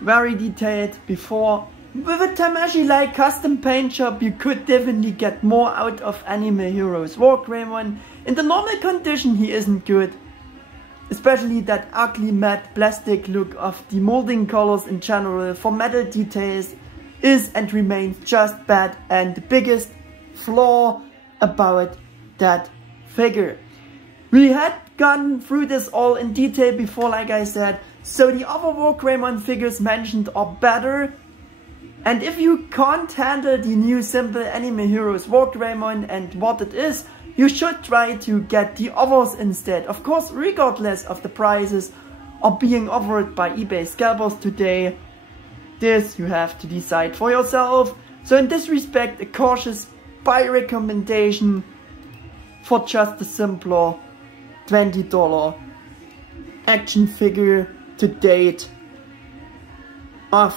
Very detailed before. With a Tamashii-like custom paint shop, you could definitely get more out of Anime Heroes Wargreymon. In the normal condition he isn't good. Especially that ugly matte plastic look of the molding colors in general for metal details is and remains just bad, and the biggest flaw about that figure. We had gone through this all in detail before, like I said, so the other Wargreymon figures mentioned are better. And if you can't handle the new simple Anime Heroes Wargreymon and what it is, you should try to get the others instead. Of course, regardless of the prices are being offered by eBay scalpers today. This you have to decide for yourself. So in this respect, a cautious buy recommendation for just a simpler $20 action figure to date of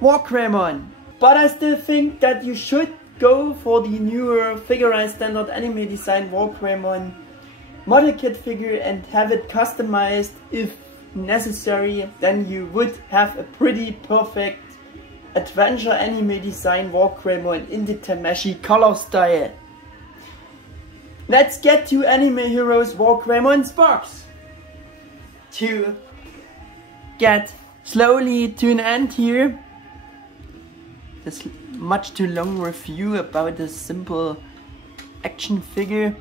Wargreymon. But I still think that you should go for the newer Figurized standard anime design Wargreymon model kit figure and have it customized if necessary. Then you would have a pretty perfect adventure anime design Wargreymon in the Tamashii color style. Let's get to Anime Heroes Wargreymon's box. To get slowly to an end here. This much too long review about a simple action figure.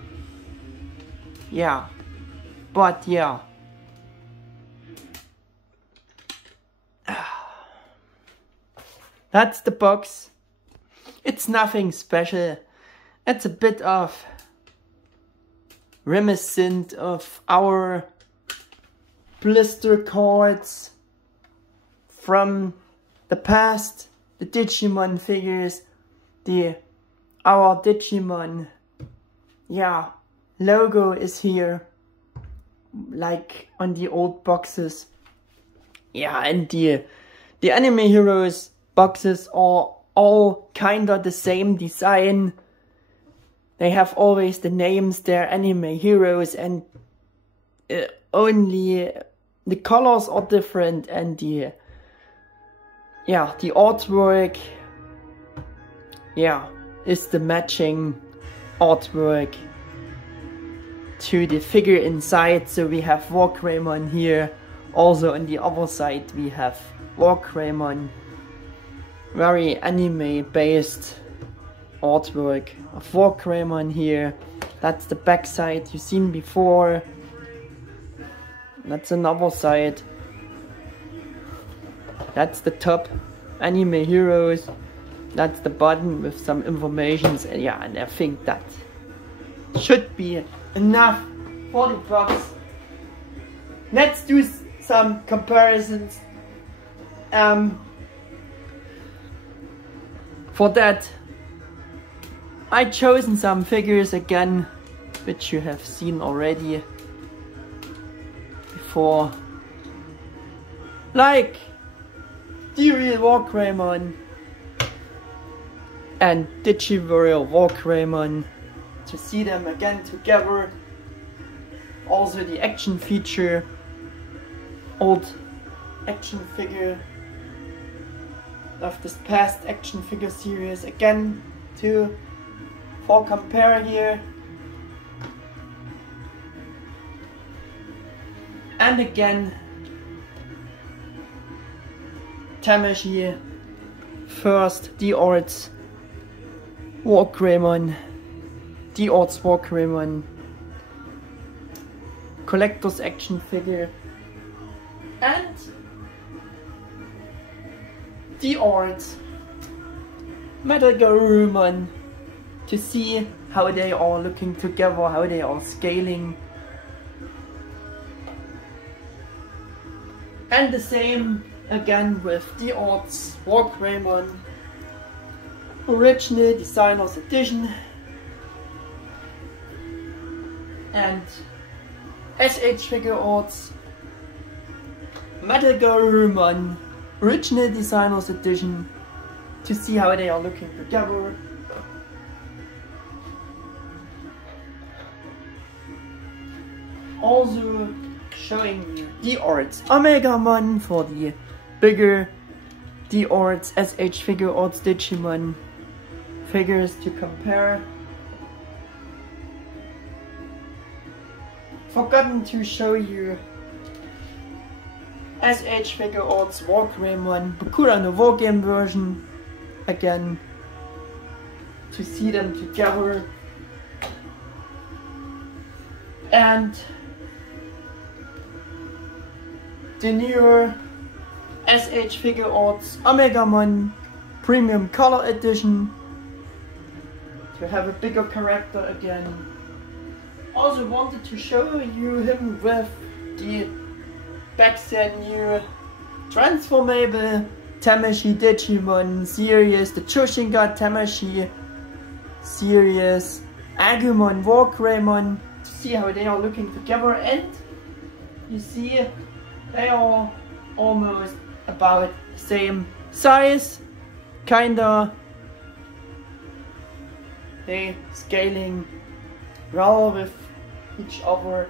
Yeah, but yeah. That's the box. It's nothing special. It's a bit of reminiscent of our blister cards from the past. The Digimon figures, our Digimon, yeah, logo is here, like on the old boxes. Yeah, and the Anime Heroes boxes are all kinda the same design. They have always the names, they're Anime Heroes, and only the colors are different, and the artwork, is the matching artwork to the figure inside. So we have Wargreymon here. Also on the other side we have Wargreymon. Very anime based artwork of Wargreymon here. That's the back side you've seen before. That's another side. That's the top, Anime Heroes. That's the bottom with some informations, and yeah, and I think that should be enough for the box. Let's do some comparisons. For that, I chosen some figures again, which you have seen already before, like the real Walkreymon and Digiviral Walkreymon, to see them again together. Also the action feature, old action figure of this past action figure series again for compare here. And again, Tamashii, first Diorads Walkreymon, Diorads Walkreymon, collector's action figure, and Diorads Metalgarurumon, to see how they are looking together, how they are scaling. And the same again with Diorads Walkreymon Original Designers Edition and SH Figuarts Metalgarurumon Original Designers Edition, to see how they are looking together. Also showing you Diorads Omegamon for the bigger Diorads SH Figuarts Digimon figures to compare. Forgotten to show you SH Figuarts Walkreymon Bakura no War Game version again, to see them together. And the newer SH Figuarts Omegamon Premium Color Edition, to have a bigger character again. Also wanted to show you him with the backset new transformable Tamashii Digimon series, the Choshinga Tamashii series, Agumon Walkreymon, to see how they are looking together. And you see they are almost about the same size, kinda. They scaling well with each other.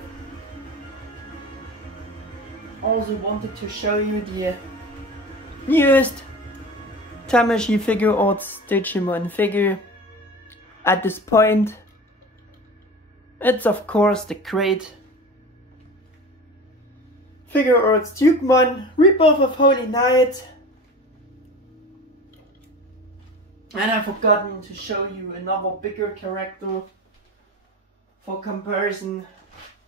Also wanted to show you the newest Tamashii Figuarts Digimon figure. At this point, it's of course the great Figuarts Dukemon, Rebirth of Holy Knight. And I've forgotten to show you another bigger character. For comparison,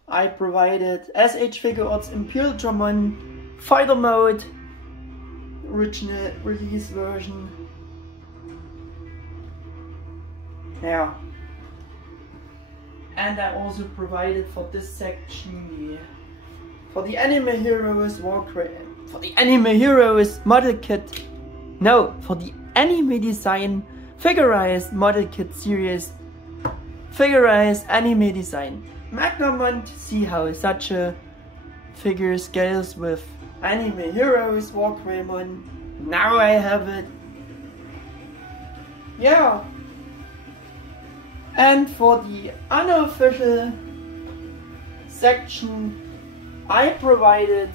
I provided SH Figuarts Imperialdramon Fighter Mode, original release version. Yeah. And I also provided for this section for the Anime Heroes Warcraft, for the Anime Heroes model kit. No, for the Anime Design Figurized model kit series, Figurized Anime Design Magnamon, to see how such a figure scales with Anime Heroes Walkreymon. Now I have it. Yeah. And for the unofficial section, I provided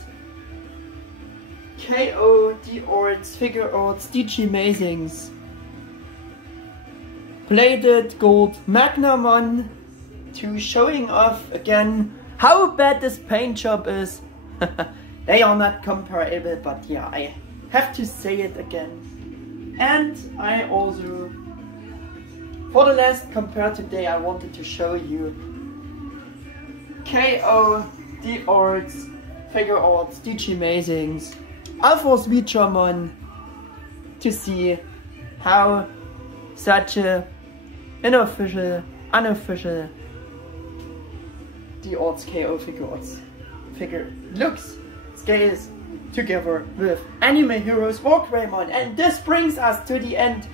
KO Diorads Figuarts Digimazings Plated Gold Magnamon, to showing off again how bad this paint job is. They are not comparable, but yeah, I have to say it again. And I also, for the last compare today, I wanted to show you KO Diorads Figuarts Digimazings Alphorst Vietramon to see how such a unofficial the Odds KO figure looks, scales together with Anime Heroes Wargreymon. And this brings us to the end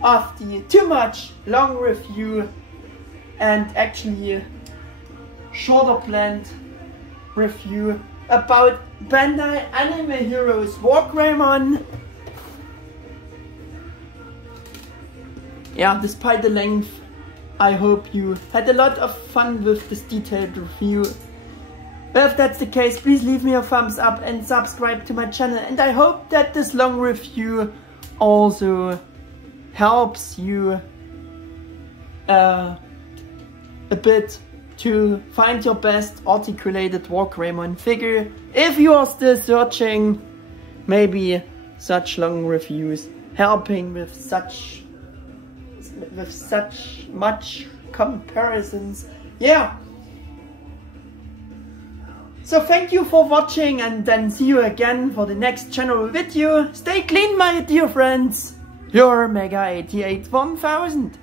of the too much long review and actually shorter planned review about Bandai Anime Heroes Wargreymon. Yeah, despite the length, I hope you had a lot of fun with this detailed review. If that's the case, please leave me a thumbs up and subscribe to my channel, and I hope that this long review also helps you a bit to find your best articulated Wargreymon figure. If you are still searching, maybe such long reviews helping with such much comparisons. Yeah. So thank you for watching, and then see you again for the next channel video. Stay clean, my dear friends. Your Mega 88 1000.